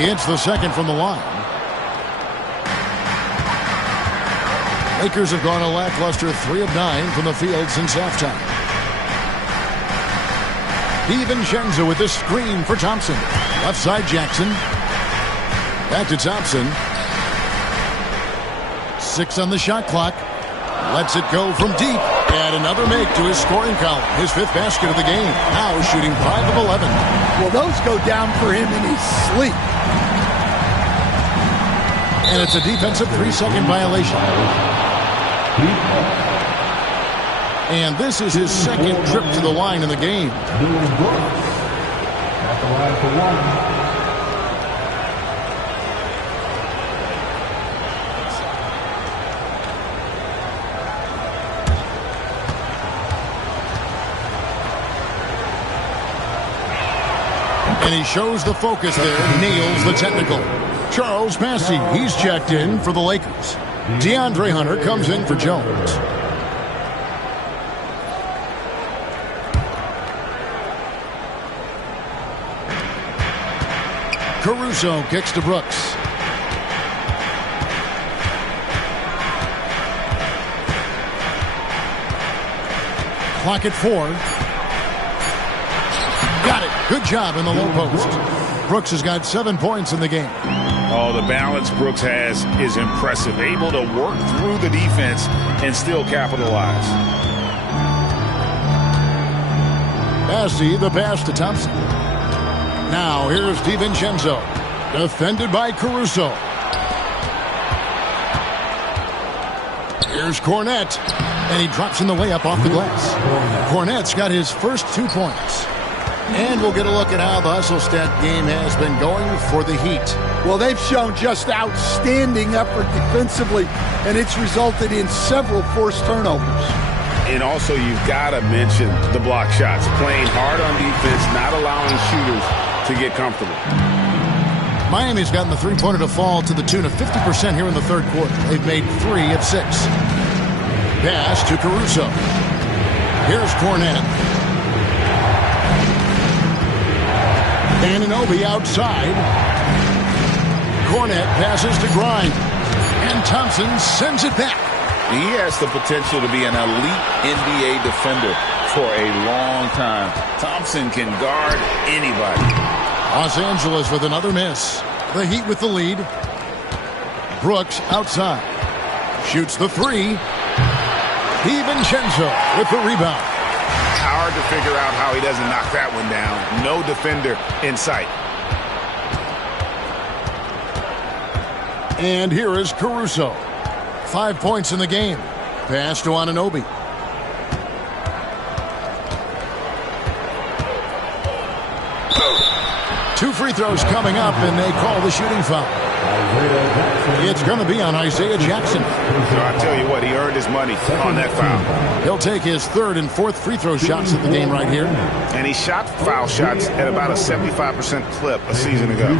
He hits the second from the line. Lakers have gone a lackluster 3 of 9 from the field since halftime. DiVincenzo with the screen for Thompson. Left side Jackson. Back to Thompson. 6 on the shot clock. Lets it go from deep. And another make to his scoring column. His 5th basket of the game. Now shooting 5 of 11. Well, those go down for him in his sleep. And it's a defensive 3-second violation. And this is his second trip to the line in the game. At the line for one. And he shows the focus there, nails the technical. Charles Massey, he's checked in for the Lakers. DeAndre Hunter comes in for Jones. Caruso kicks to Brooks. Clock at 4. Got it. Good job in the low post. Brooks has got 7 points in the game. Oh, the balance Brooks has is impressive. Able to work through the defense and still capitalize. Massey, the pass to Thompson. Now here's DiVincenzo. Defended by Caruso. Here's Cornette. And he drops in the layup off the glass. Cornette's got his first 2 points. And we'll get a look at how the hustle stat game has been going for the Heat. Well, they've shown just outstanding effort defensively, and it's resulted in several forced turnovers. And also, you've got to mention the block shots. Playing hard on defense, not allowing shooters to get comfortable. Miami's gotten the three-pointer to fall to the tune of 50% here in the third quarter. They've made 3 of 6. Pass to Caruso. Here's Cornette. Anunoby outside. Cornette passes to Grimes. And Thompson sends it back. He has the potential to be an elite NBA defender for a long time. Thompson can guard anybody. Los Angeles with another miss. The Heat with the lead. Brooks outside. Shoots the 3. DiVincenzo with the rebound. Hard to figure out how he doesn't knock that one down. No defender in sight. And here is Caruso. 5 points in the game. Pass to Anunoby. Two free throws coming up, and they call the shooting foul. It's going to be on Isaiah Jackson. So I tell you what, he earned his money on that foul. He'll take his 3rd and 4th free throw shots of the game right here. And he shot foul shots at about a 75% clip a season ago.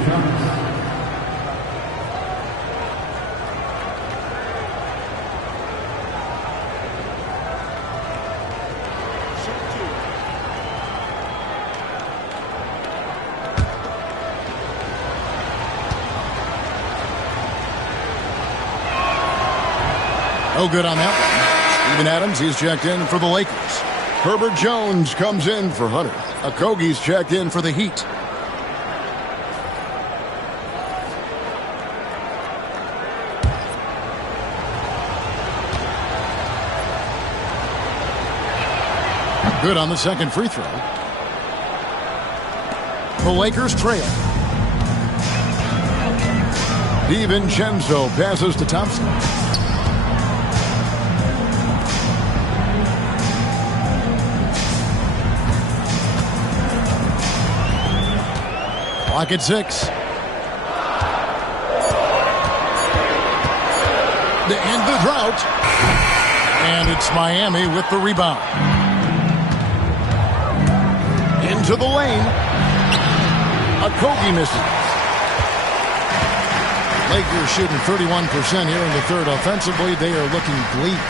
No good on that one. Steven Adams, he's checked in for the Lakers. Herbert Jones comes in for Hunter. Okogie's checked in for the Heat. Good on the second free throw. The Lakers trail. DiVincenzo passes to Thompson. Clock at 6. To end the drought. And it's Miami with the rebound. Into the lane. Okogie misses. Lakers shooting 31% here in the third. Offensively, they are looking bleak.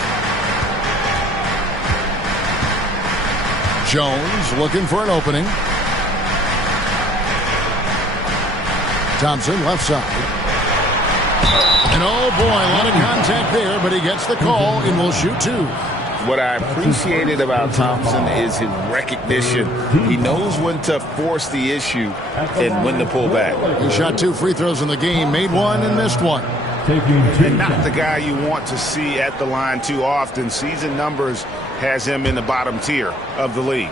Jones looking for an opening. Thompson, left side. And oh boy, a lot of contact there, but he gets the call and will shoot two. What I appreciated about Thompson is his recognition. He knows when to force the issue and when to pull back. He shot 2 free throws in the game, made one and missed one. And not the guy you want to see at the line too often. Season numbers has him in the bottom tier of the league.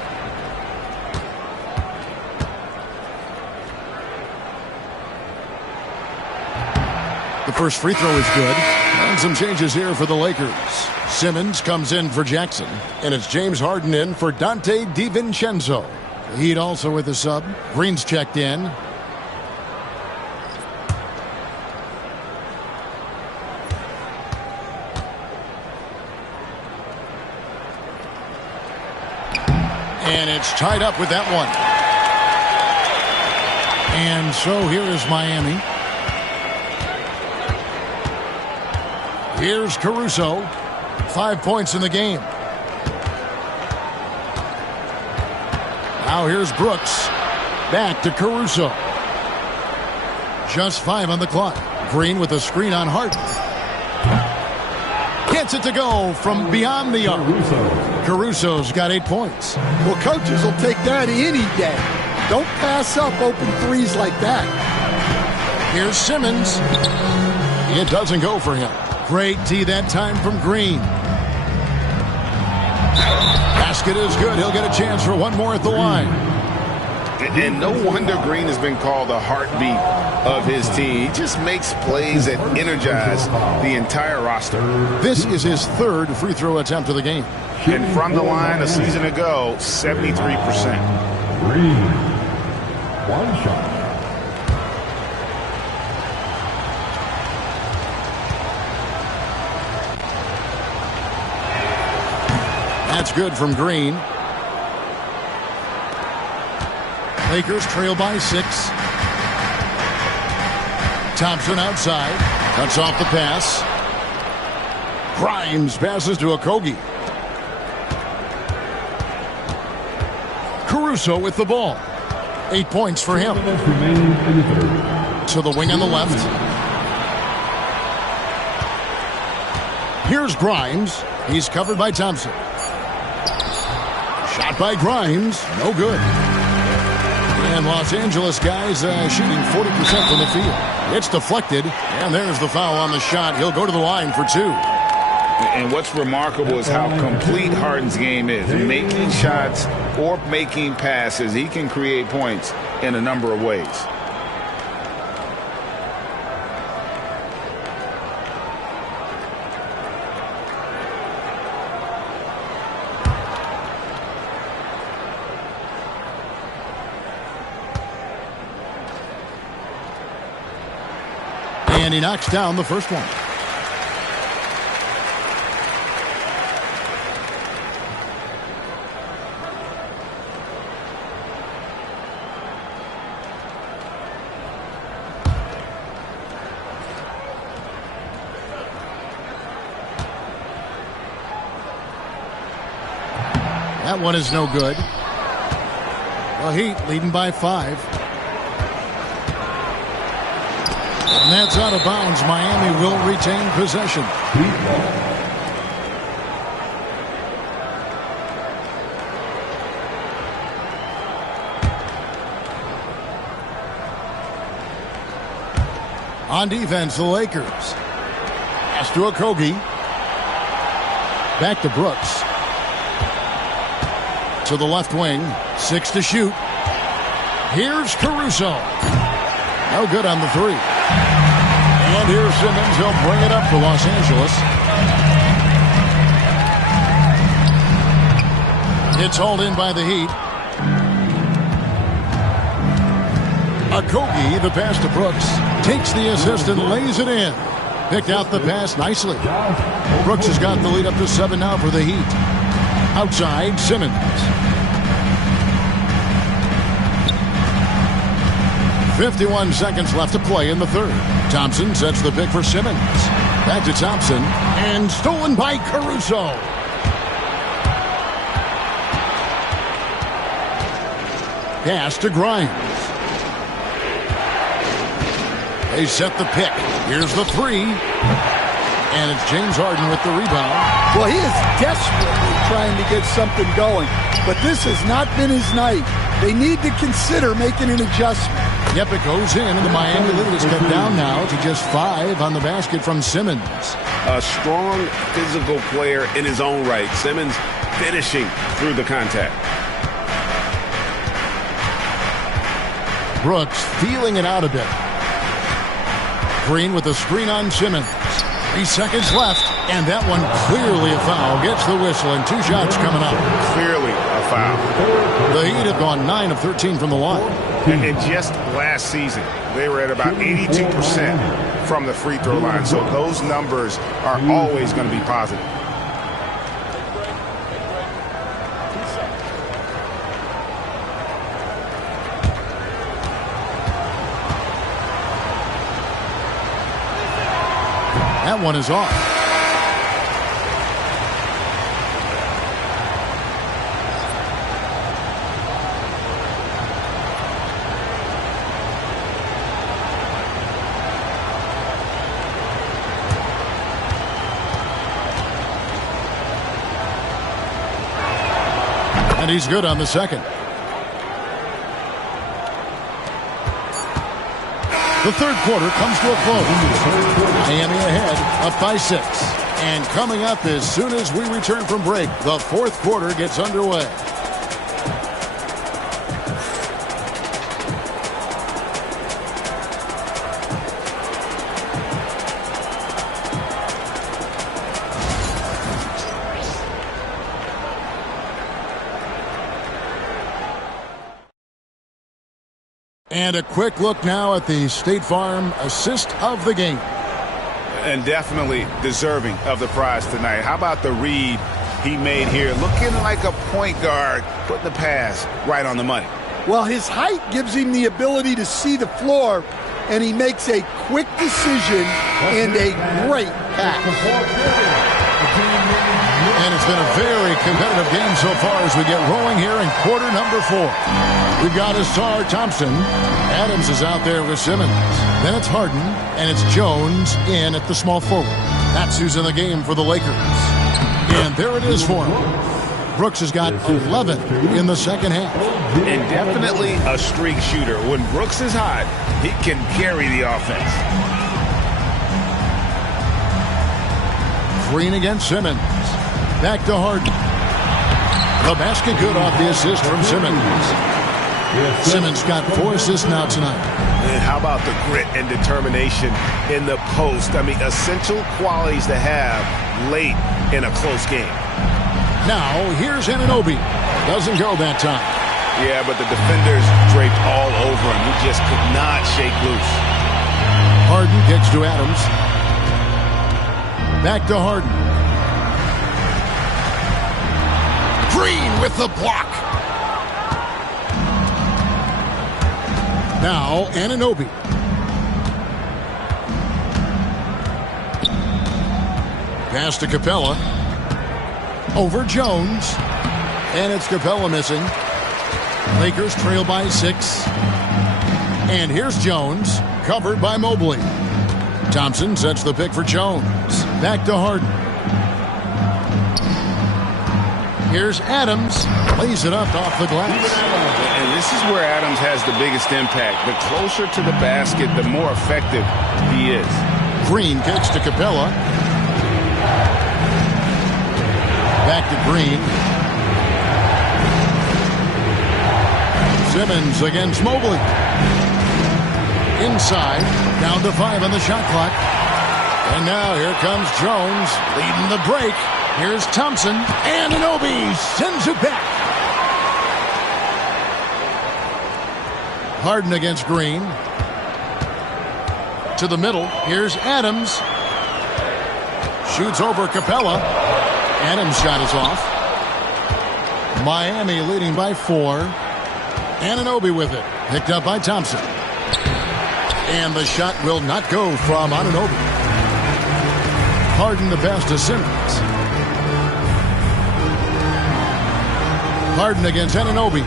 The first free throw is good. And some changes here for the Lakers. Simmons comes in for Jackson. And it's James Harden in for Dante DiVincenzo. The Heat also with a sub. Green's checked in. And it's tied up with that one. And so here is Miami. Here's Caruso. 5 points in the game. Now here's Brooks. Back to Caruso. Just 5 on the clock. Green with a screen on Harden. Gets it to go from beyond the arc. Caruso's got 8 points. Well, coaches will take that any day. Don't pass up open threes like that. Here's Simmons. It doesn't go for him. Great D that time from Green. Basket is good. He'll get a chance for one more at the line. And no wonder Green has been called the heartbeat of his team. He just makes plays that energize the entire roster. This is his 3rd free throw attempt of the game. And from the line a season ago, 73%. Green. One shot. That's good from Green. Lakers trail by 6. Thompson outside. Cuts off the pass. Grimes passes to Okogie. Caruso with the ball. 8 points for him. To the wing on the left. Here's Grimes. He's covered by Thompson. Shot by Grimes. No good. And Los Angeles guys shooting 40% from the field. It's deflected. And there's the foul on the shot. He'll go to the line for 2. And what's remarkable is how complete Harden's game is. Making shots or making passes, he can create points in a number of ways. And he knocks down the first one. That one is no good. The Heat leading by 5. And that's out of bounds. Miami will retain possession. On defense, the Lakers. Pass to Okogie. Back to Brooks. To the left wing. 6 to shoot. Here's Caruso. No good on the 3. And here's Simmons. He'll bring it up for Los Angeles. It's hauled in by the Heat. Okogie, the pass to Brooks. Takes the assist and lays it in. Picked out the pass nicely. Brooks has got the lead up to 7 now for the Heat. Outside, Simmons. .51 seconds left to play in the 3rd. Thompson sets the pick for Simmons. Back to Thompson. And stolen by Caruso. Pass to Grimes. They set the pick. Here's the three. And it's James Harden with the rebound. Well, he is desperately trying to get something going, but this has not been his night. They need to consider making an adjustment. Yep, it goes in, and the Miami lead is cut down now to just 5 on the basket from Simmons. A strong physical player in his own right. Simmons finishing through the contact. Brooks feeling it out a bit. Green with the screen on Simmons. 3 seconds left, and that one clearly a foul. Gets the whistle, and 2 shots coming up. Clearly a foul. The Heat have gone 9 of 13 from the line. And just last season, they were at about 82% from the free throw line. So those numbers are always going to be positive. That one is off. And he's good on the second. The third quarter comes to a close. Miami ahead, up by 6. And coming up as soon as we return from break, the fourth quarter gets underway. And a quick look now at the State Farm assist of the game. And definitely deserving of the prize tonight. How about the read he made here? Looking like a point guard, putting the pass right on the money. Well, his height gives him the ability to see the floor, and he makes a quick decision and a great pass. And it's been a very competitive game so far as we get rolling here in quarter number 4. We've got Asar Thompson. Adams is out there with Simmons. Then it's Harden, and it's Jones in at the small forward. That's who's in the game for the Lakers. And there it is for him. Brooks has got 11 in the second half. And definitely a streak shooter. When Brooks is hot, he can carry the offense. Green against Simmons. Back to Harden. The basket good off the assist from Simmons. Simmons got 4 assists now tonight. And how about the grit and determination in the post? I mean, essential qualities to have late in a close game. Now, here's Anunoby. Doesn't go that time. Yeah, but the defenders draped all over him. He just could not shake loose. Harden kicks to Adams. Back to Harden. Green with the block. Now, Anunoby. Pass to Capella. Over Jones. And it's Capella missing. Lakers trail by 6. And here's Jones, covered by Mobley. Thompson sets the pick for Jones. Back to Harden. Here's Adams. Lays it up off the glass. And this is where Adams has the biggest impact. The closer to the basket, the more effective he is. Green kicks to Capella. Back to Green. Simmons against Mobley. Inside, down to 5 on the shot clock. And now here comes Jones leading the break. Here's Thompson. Anunoby sends it back. Harden against Green. To the middle. Here's Adams. Shoots over Capella. Adams' shot is off. Miami leading by 4. Anunoby with it. Picked up by Thompson. And the shot will not go from Anunoby. Harden the pass to Simmons. Harden against Anunoby.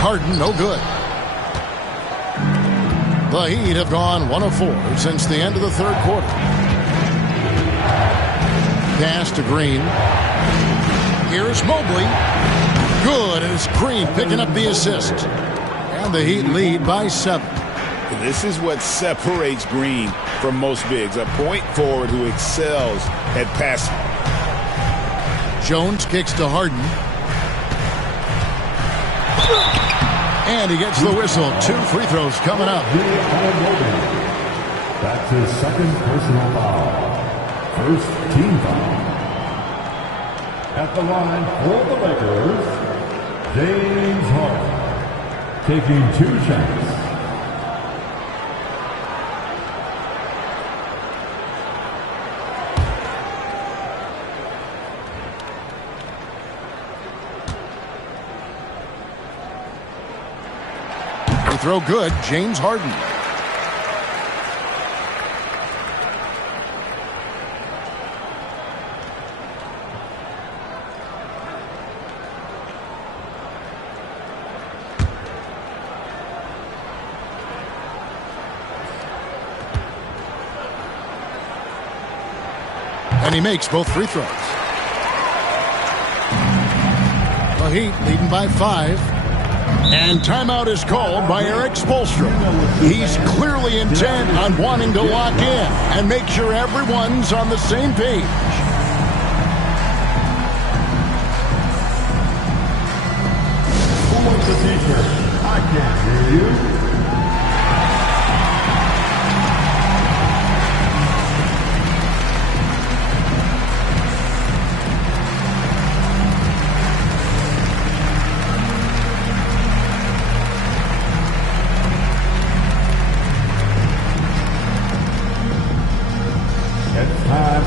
Harden no good. The Heat have gone 1 of 4 since the end of the third quarter. Pass to Green. Here's Mobley. Good, and it's Green picking up the assist. And the Heat lead by 7. This is what separates Green from most bigs, a point forward who excels at passing. Jones kicks to Harden. And he gets the whistle. 2 free throws coming up. That's his second personal foul. First team foul. At the line for the Lakers, James Harden. Taking 2 shots. Throw good, James Harden. And he makes both free throws. The Heat leading by 5. And timeout is called by Eric Spoelstra. He's clearly intent on wanting to lock in and make sure everyone's on the same page. Who wants the t-shirt? I can't hear you.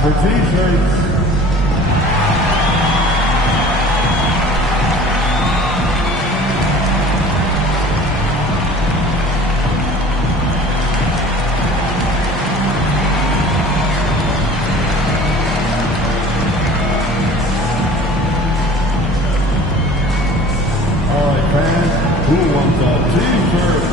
For t-shirts. All right, fans, who wants a t-shirt?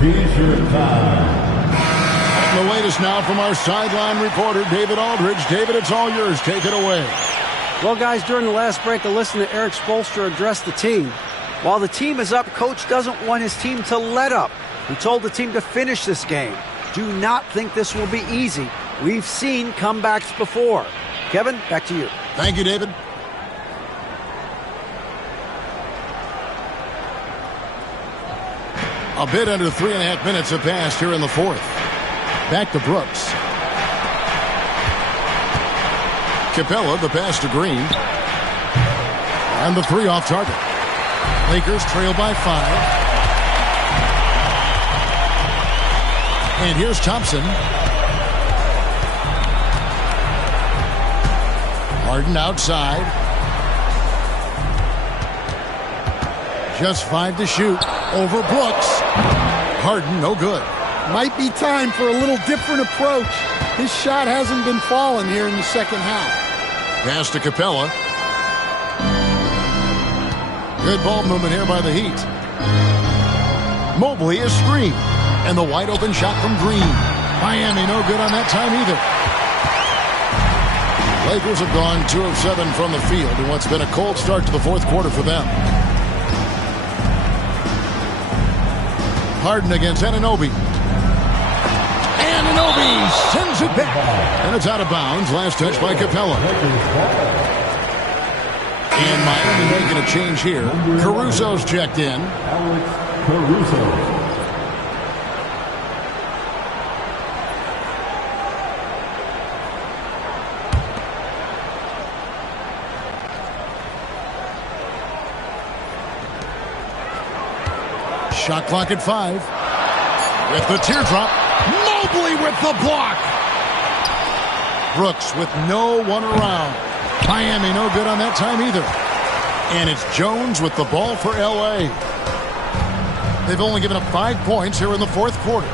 T-shirt time. The latest now from our sideline reporter, David Aldridge. David, it's all yours. Take it away. Well, guys, during the last break, I listened to Eric Spoelstra address the team. While the team is up, Coach doesn't want his team to let up. He told the team to finish this game. Do not think this will be easy. We've seen comebacks before. Kevin, back to you. Thank you, David. A bit under 3.5 minutes have passed here in the fourth. Back to Brooks. Capella, the pass to Green. And the 3 off target. Lakers trail by 5. And here's Thompson. Harden outside. Just 5 to shoot. Over Brooks. Harden, no good. Might be time for a little different approach. His shot hasn't been falling here in the second half. Pass to Capella. Good ball movement here by the Heat. Mobley is screened. And the wide open shot from Green. Miami no good on that time either. Lakers have gone 2 of 7 from the field in what's been a cold start to the fourth quarter for them. Harden against Anunoby. Anunoby sends it back. And it's out of bounds. Last touch by Capella. And Miami making a change here. Caruso's checked in. Alex Caruso. Shot clock at 5. With the teardrop. Mobley with the block. Brooks with no one around. Miami no good on that time either. And it's Jones with the ball for L.A. They've only given up 5 points here in the fourth quarter.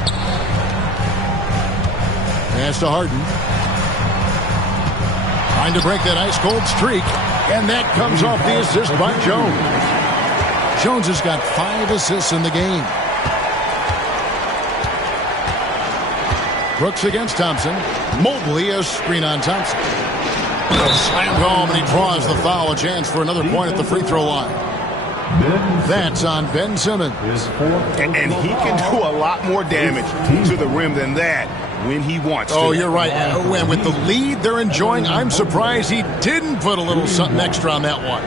Pass to Harden. Trying to break that ice-cold streak. And that comes off the assist by Jones. Jones has got 5 assists in the game. Brooks against Thompson. Mobley a screen on Thompson. Slam home, and he draws the foul. A chance for another point at the free throw line. That's on Ben Simmons. And he can do a lot more damage to the rim than that when he wants to. Oh, you're right. And with the lead they're enjoying, I'm surprised he didn't put a little something extra on that one.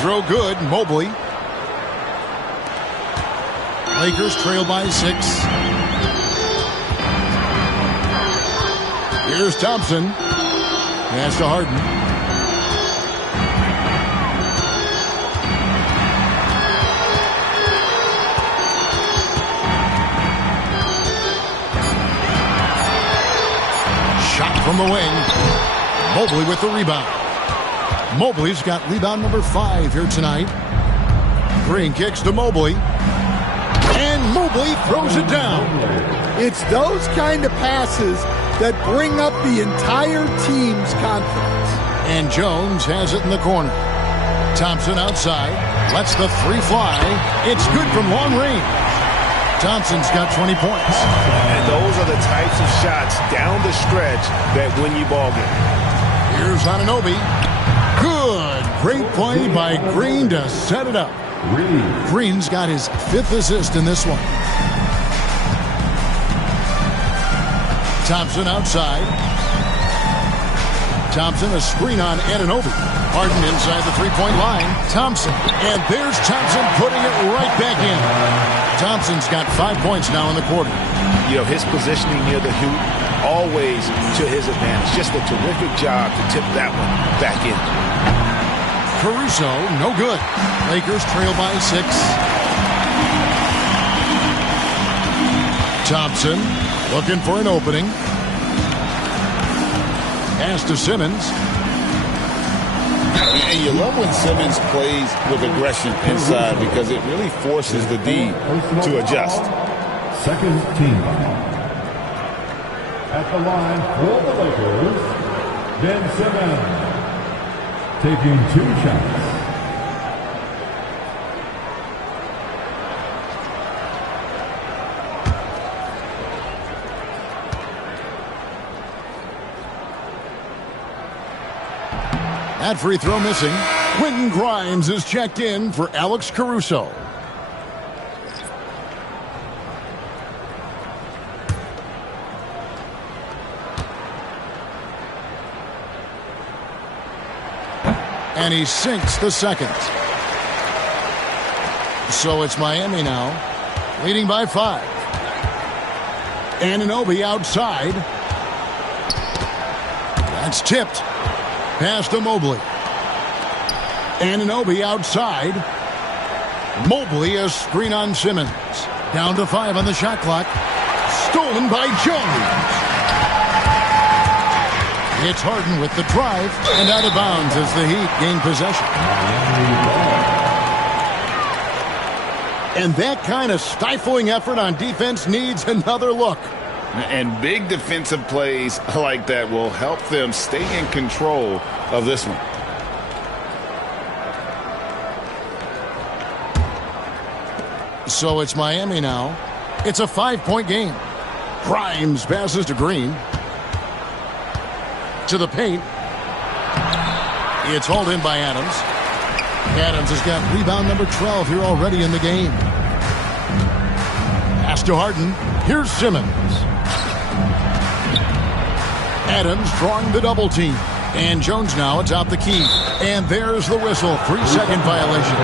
Throw good. Mobley. Lakers trail by 6. Here's Thompson. Pass to Harden. Shot from the wing. Mobley with the rebound. Mobley's got rebound number 5 here tonight. Green kicks to Mobley. And Mobley throws it down. It's those kind of passes that bring up the entire team's confidence. And Jones has it in the corner. Thompson outside. Lets the 3 fly. It's good from long range. Thompson's got 20 points. And those are the types of shots down the stretch that win you ball games. Here's Anunoby. Good. Great play by Green to set it up. Green's got his 5th assist in this one. Thompson outside. Thompson a screen on Anunoby. Harden inside the 3-point line. Thompson. And there's Thompson putting it right back in. Thompson's got 5 points now in the quarter. You know, his positioning near the hoop, always to his advantage. Just a terrific job to tip that one back in. Caruso, no good. Lakers trail by 6. Thompson looking for an opening. Pass to Simmons. And you love when Simmons plays with aggression inside because it really forces the D to adjust. Second team foul. At the line for the Lakers, Ben Simmons. Taking 2 shots. That free throw missing. Quentin Grimes is checked in for Alex Caruso. And he sinks the second. So it's Miami now, leading by 5. Anunoby outside. That's tipped. Pass to Mobley. Anunoby outside. Mobley a screen on Simmons. Down to 5 on the shot clock. Stolen by Jones. It's Harden with the drive and out of bounds as the Heat gain possession. And that kind of stifling effort on defense needs another look. And big defensive plays like that will help them stay in control of this one. So it's Miami now. It's a 5-point game. Grimes passes to Green. To the paint. It's hauled in by Adams. Adams has got rebound number 12 here already in the game. Pass to Harden. Here's Simmons. Adams drawing the double team. And Jones now atop the key. And there's the whistle. 3-second violation.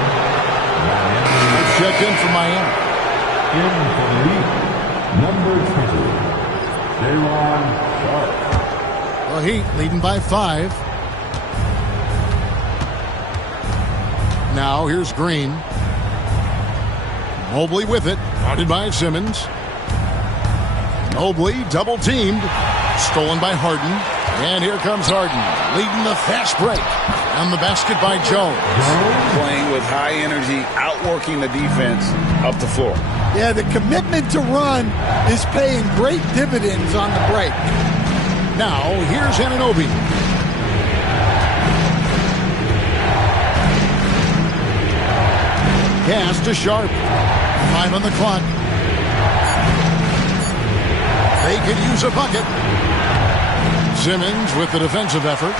Checked in for Miami. In for the Heat, number 20, Jaron Sharp. The Heat leading by 5. now. Here's Green. Mobley with it. Guarded by Simmons. Mobley double-teamed. Stolen by Harden. And here comes Harden, leading the fast break. On the basket by Jones. Playing with high energy, outworking the defense up the floor. Yeah, the commitment to run is paying great dividends on the break. Now, here's Anunoby. Pass to Sharp. 5 on the clock. They could use a bucket. Simmons with the defensive effort.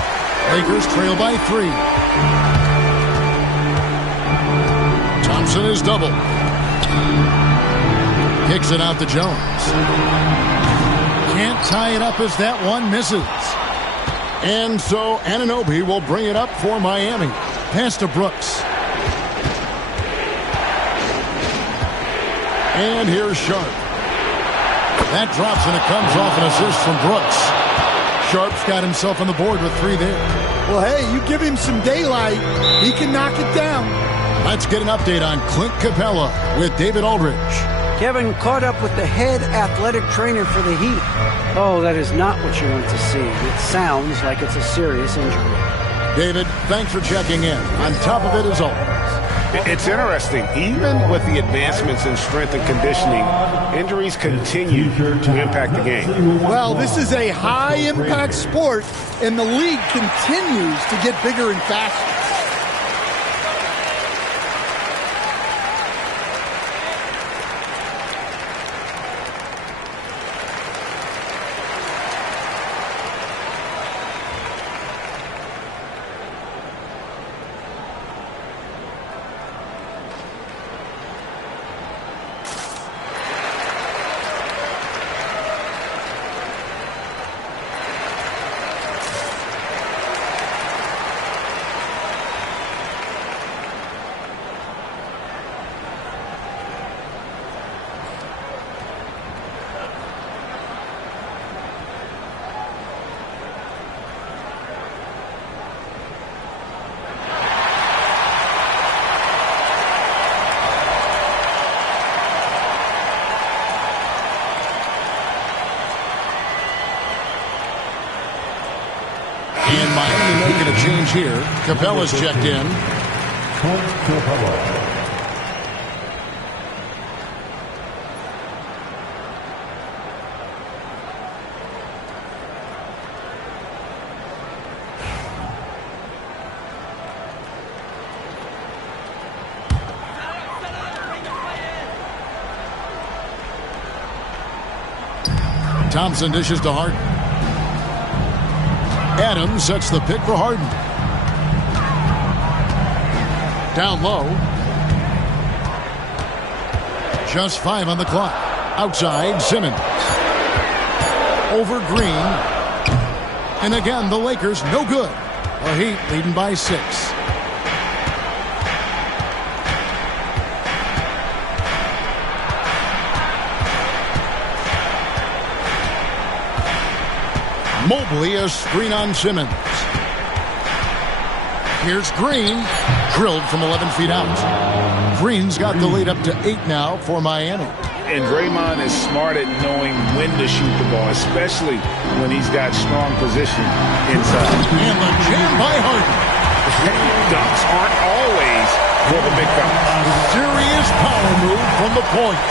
Lakers trail by 3. Thompson is double. Kicks it out to Jones. Can't tie it up as that one misses. And so Anunoby will bring it up for Miami. Pass to Brooks. And here's Sharp. That drops and it comes off an assist from Brooks. Sharp's got himself on the board with 3 there. Well, hey, you give him some daylight, he can knock it down. Let's get an update on Clint Capella with David Aldridge. Kevin caught up with the head athletic trainer for the Heat. Oh, that is not what you want to see. It sounds like it's a serious injury. David, thanks for checking in. On top of it as always. It's interesting. Even with the advancements in strength and conditioning, injuries continue to impact the game. Well, this is a high-impact sport, and the league continues to get bigger and faster. And Miami making a change here. Capella's checked in. Thompson dishes to Harden. Adams sets the pick for Harden. Down low. Just 5 on the clock. Outside, Simmons. Over Green. And again, the Lakers no good. The Heat leading by 6. Mobley, a screen on Simmons. Here's Green. Drilled from 11 feet out. Green's got the lead up to 8 now for Miami. And Draymond is smart at knowing when to shoot the ball, especially when he's got strong position inside. And the jam by Harden. Dunks aren't always for the big fellas. Serious power move from the point.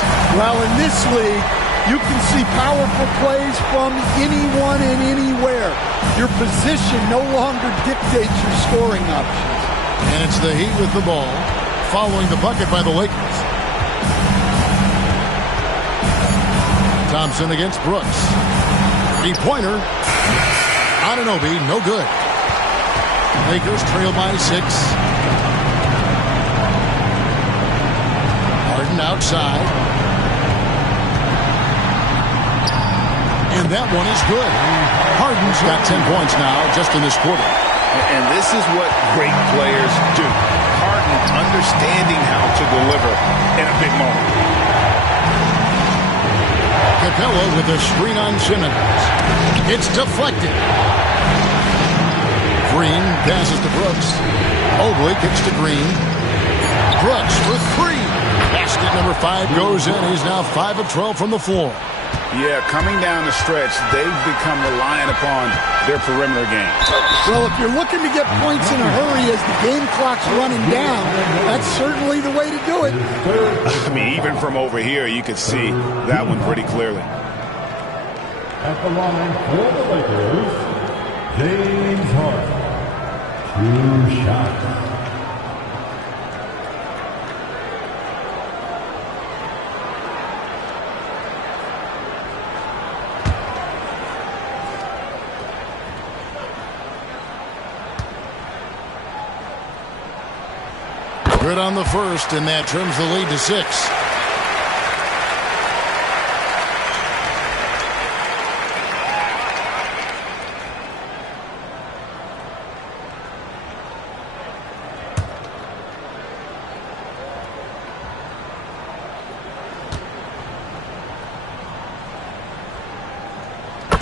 Well, in this league, you can see powerful plays from anyone and anywhere. Your position no longer dictates your scoring options. And it's the Heat with the ball, following the bucket by the Lakers. Thompson against Brooks. 3-pointer. Anunoby, no good. Lakers trail by 6. Harden outside. And that one is good. Harden's got 10 points now just in this quarter. And this is what great players do. Harden understanding how to deliver in a big moment. Capella with a screen on Simmons. It's deflected. Green passes to Brooks. Mobley kicks to Green. Brooks for three. Basket number 5 goes in. He's now 5 of 12 from the floor. Yeah, coming down the stretch, they've become reliant upon their perimeter game. Well, if you're looking to get points in a hurry as the game clock's running down, that's certainly the way to do it. I mean, even from over here, you could see that one pretty clearly. At the line for the Lakers, James Harden. 2 shots. Good on the first, and that trims the lead to 6.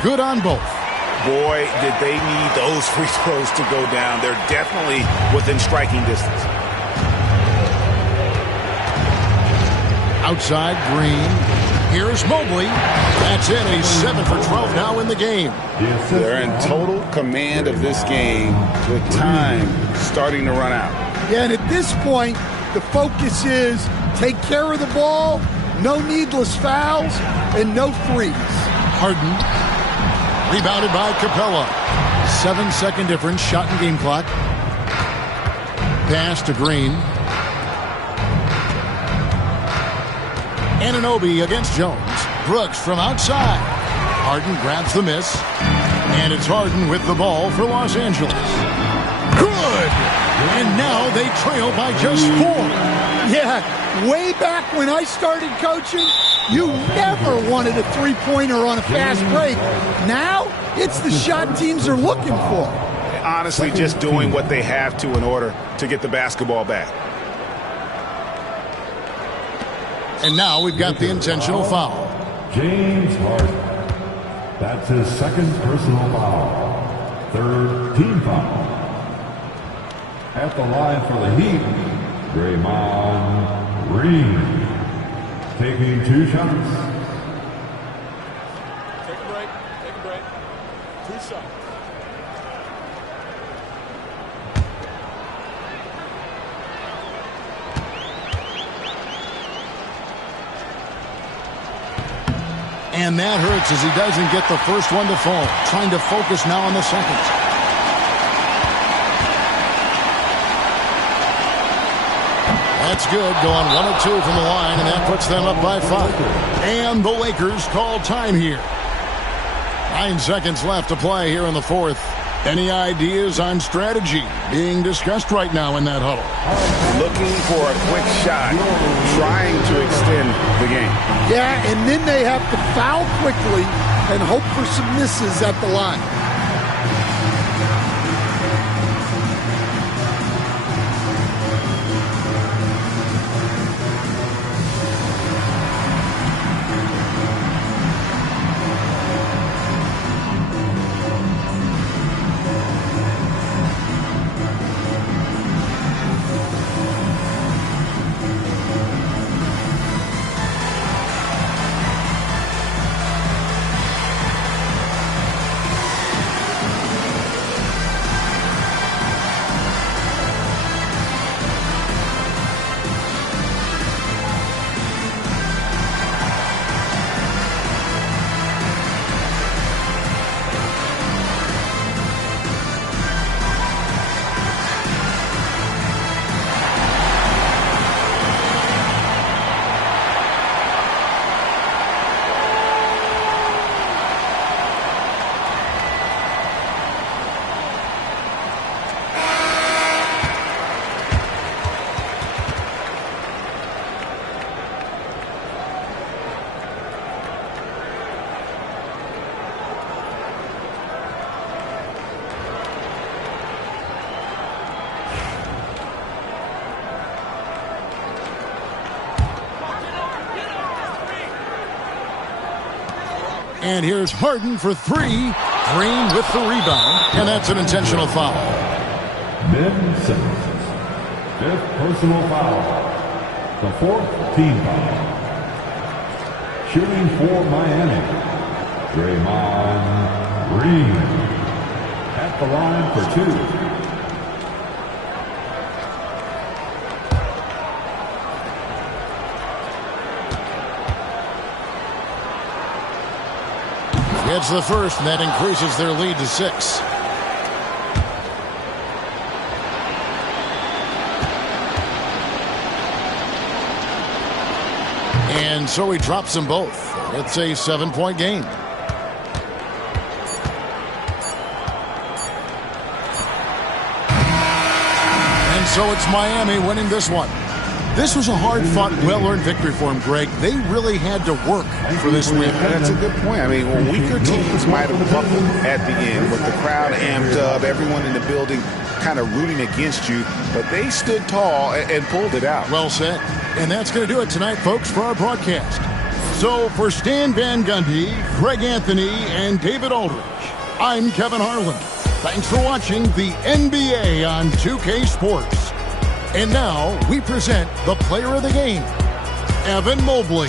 Good on both. Boy, did they need those free throws to go down. They're definitely within striking distance. Outside, Green. Here's Mobley. That's it. He's 7 for 12 now in the game. They're in total command of this game with time starting to run out. Yeah, and at this point, the focus is take care of the ball, no needless fouls, and no threes. Harden. Rebounded by Capella. 7-second difference. Shot in game clock. Pass to Green. Anunoby against Jones. Brooks from outside. Harden grabs the miss. And it's Harden with the ball for Los Angeles. Good! And now they trail by just 4. Yeah, way back when I started coaching, you never wanted a three-pointer on a fast break. Now, it's the shot teams are looking for. Honestly, just doing what they have to in order to get the basketball back. And now we've got the intentional foul. James Harden. That's his second personal foul. 3rd team foul. At the line for the Heat, Draymond Green. Taking 2 shots. Take a break. 2 shots. And that hurts as he doesn't get the first one to fall. Trying to focus now on the second. That's good. Going 1 of 2 from the line, and that puts them up by 5. And the Lakers call time here. 9 seconds left to play here in the 4th. Any ideas on strategy being discussed right now in that huddle? Looking for a quick shot, trying to extend the game. Yeah, and then they have to foul quickly and hope for some misses at the line. And here's Harden for 3. Green with the rebound. And that's an intentional foul. Ben Simmons. 5th personal foul. The fourth team foul. Shooting for Miami, Draymond Green. At the line for two. Gets the first, and that increases their lead to 6. And so he drops them both. It's a 7-point game. And so it's Miami winning this one. This was a hard-fought, well-earned victory for him, Greg. They really had to work for this win. That's a good point. I mean, weaker teams might have buckled at the end with the crowd amped up, everyone in the building kind of rooting against you, but they stood tall and pulled it out. Well said. And that's going to do it tonight, folks, for our broadcast. So for Stan Van Gundy, Greg Anthony, and David Aldridge, I'm Kevin Harlan. Thanks for watching the NBA on 2K Sports. And now we present the player of the game, Evan Mobley.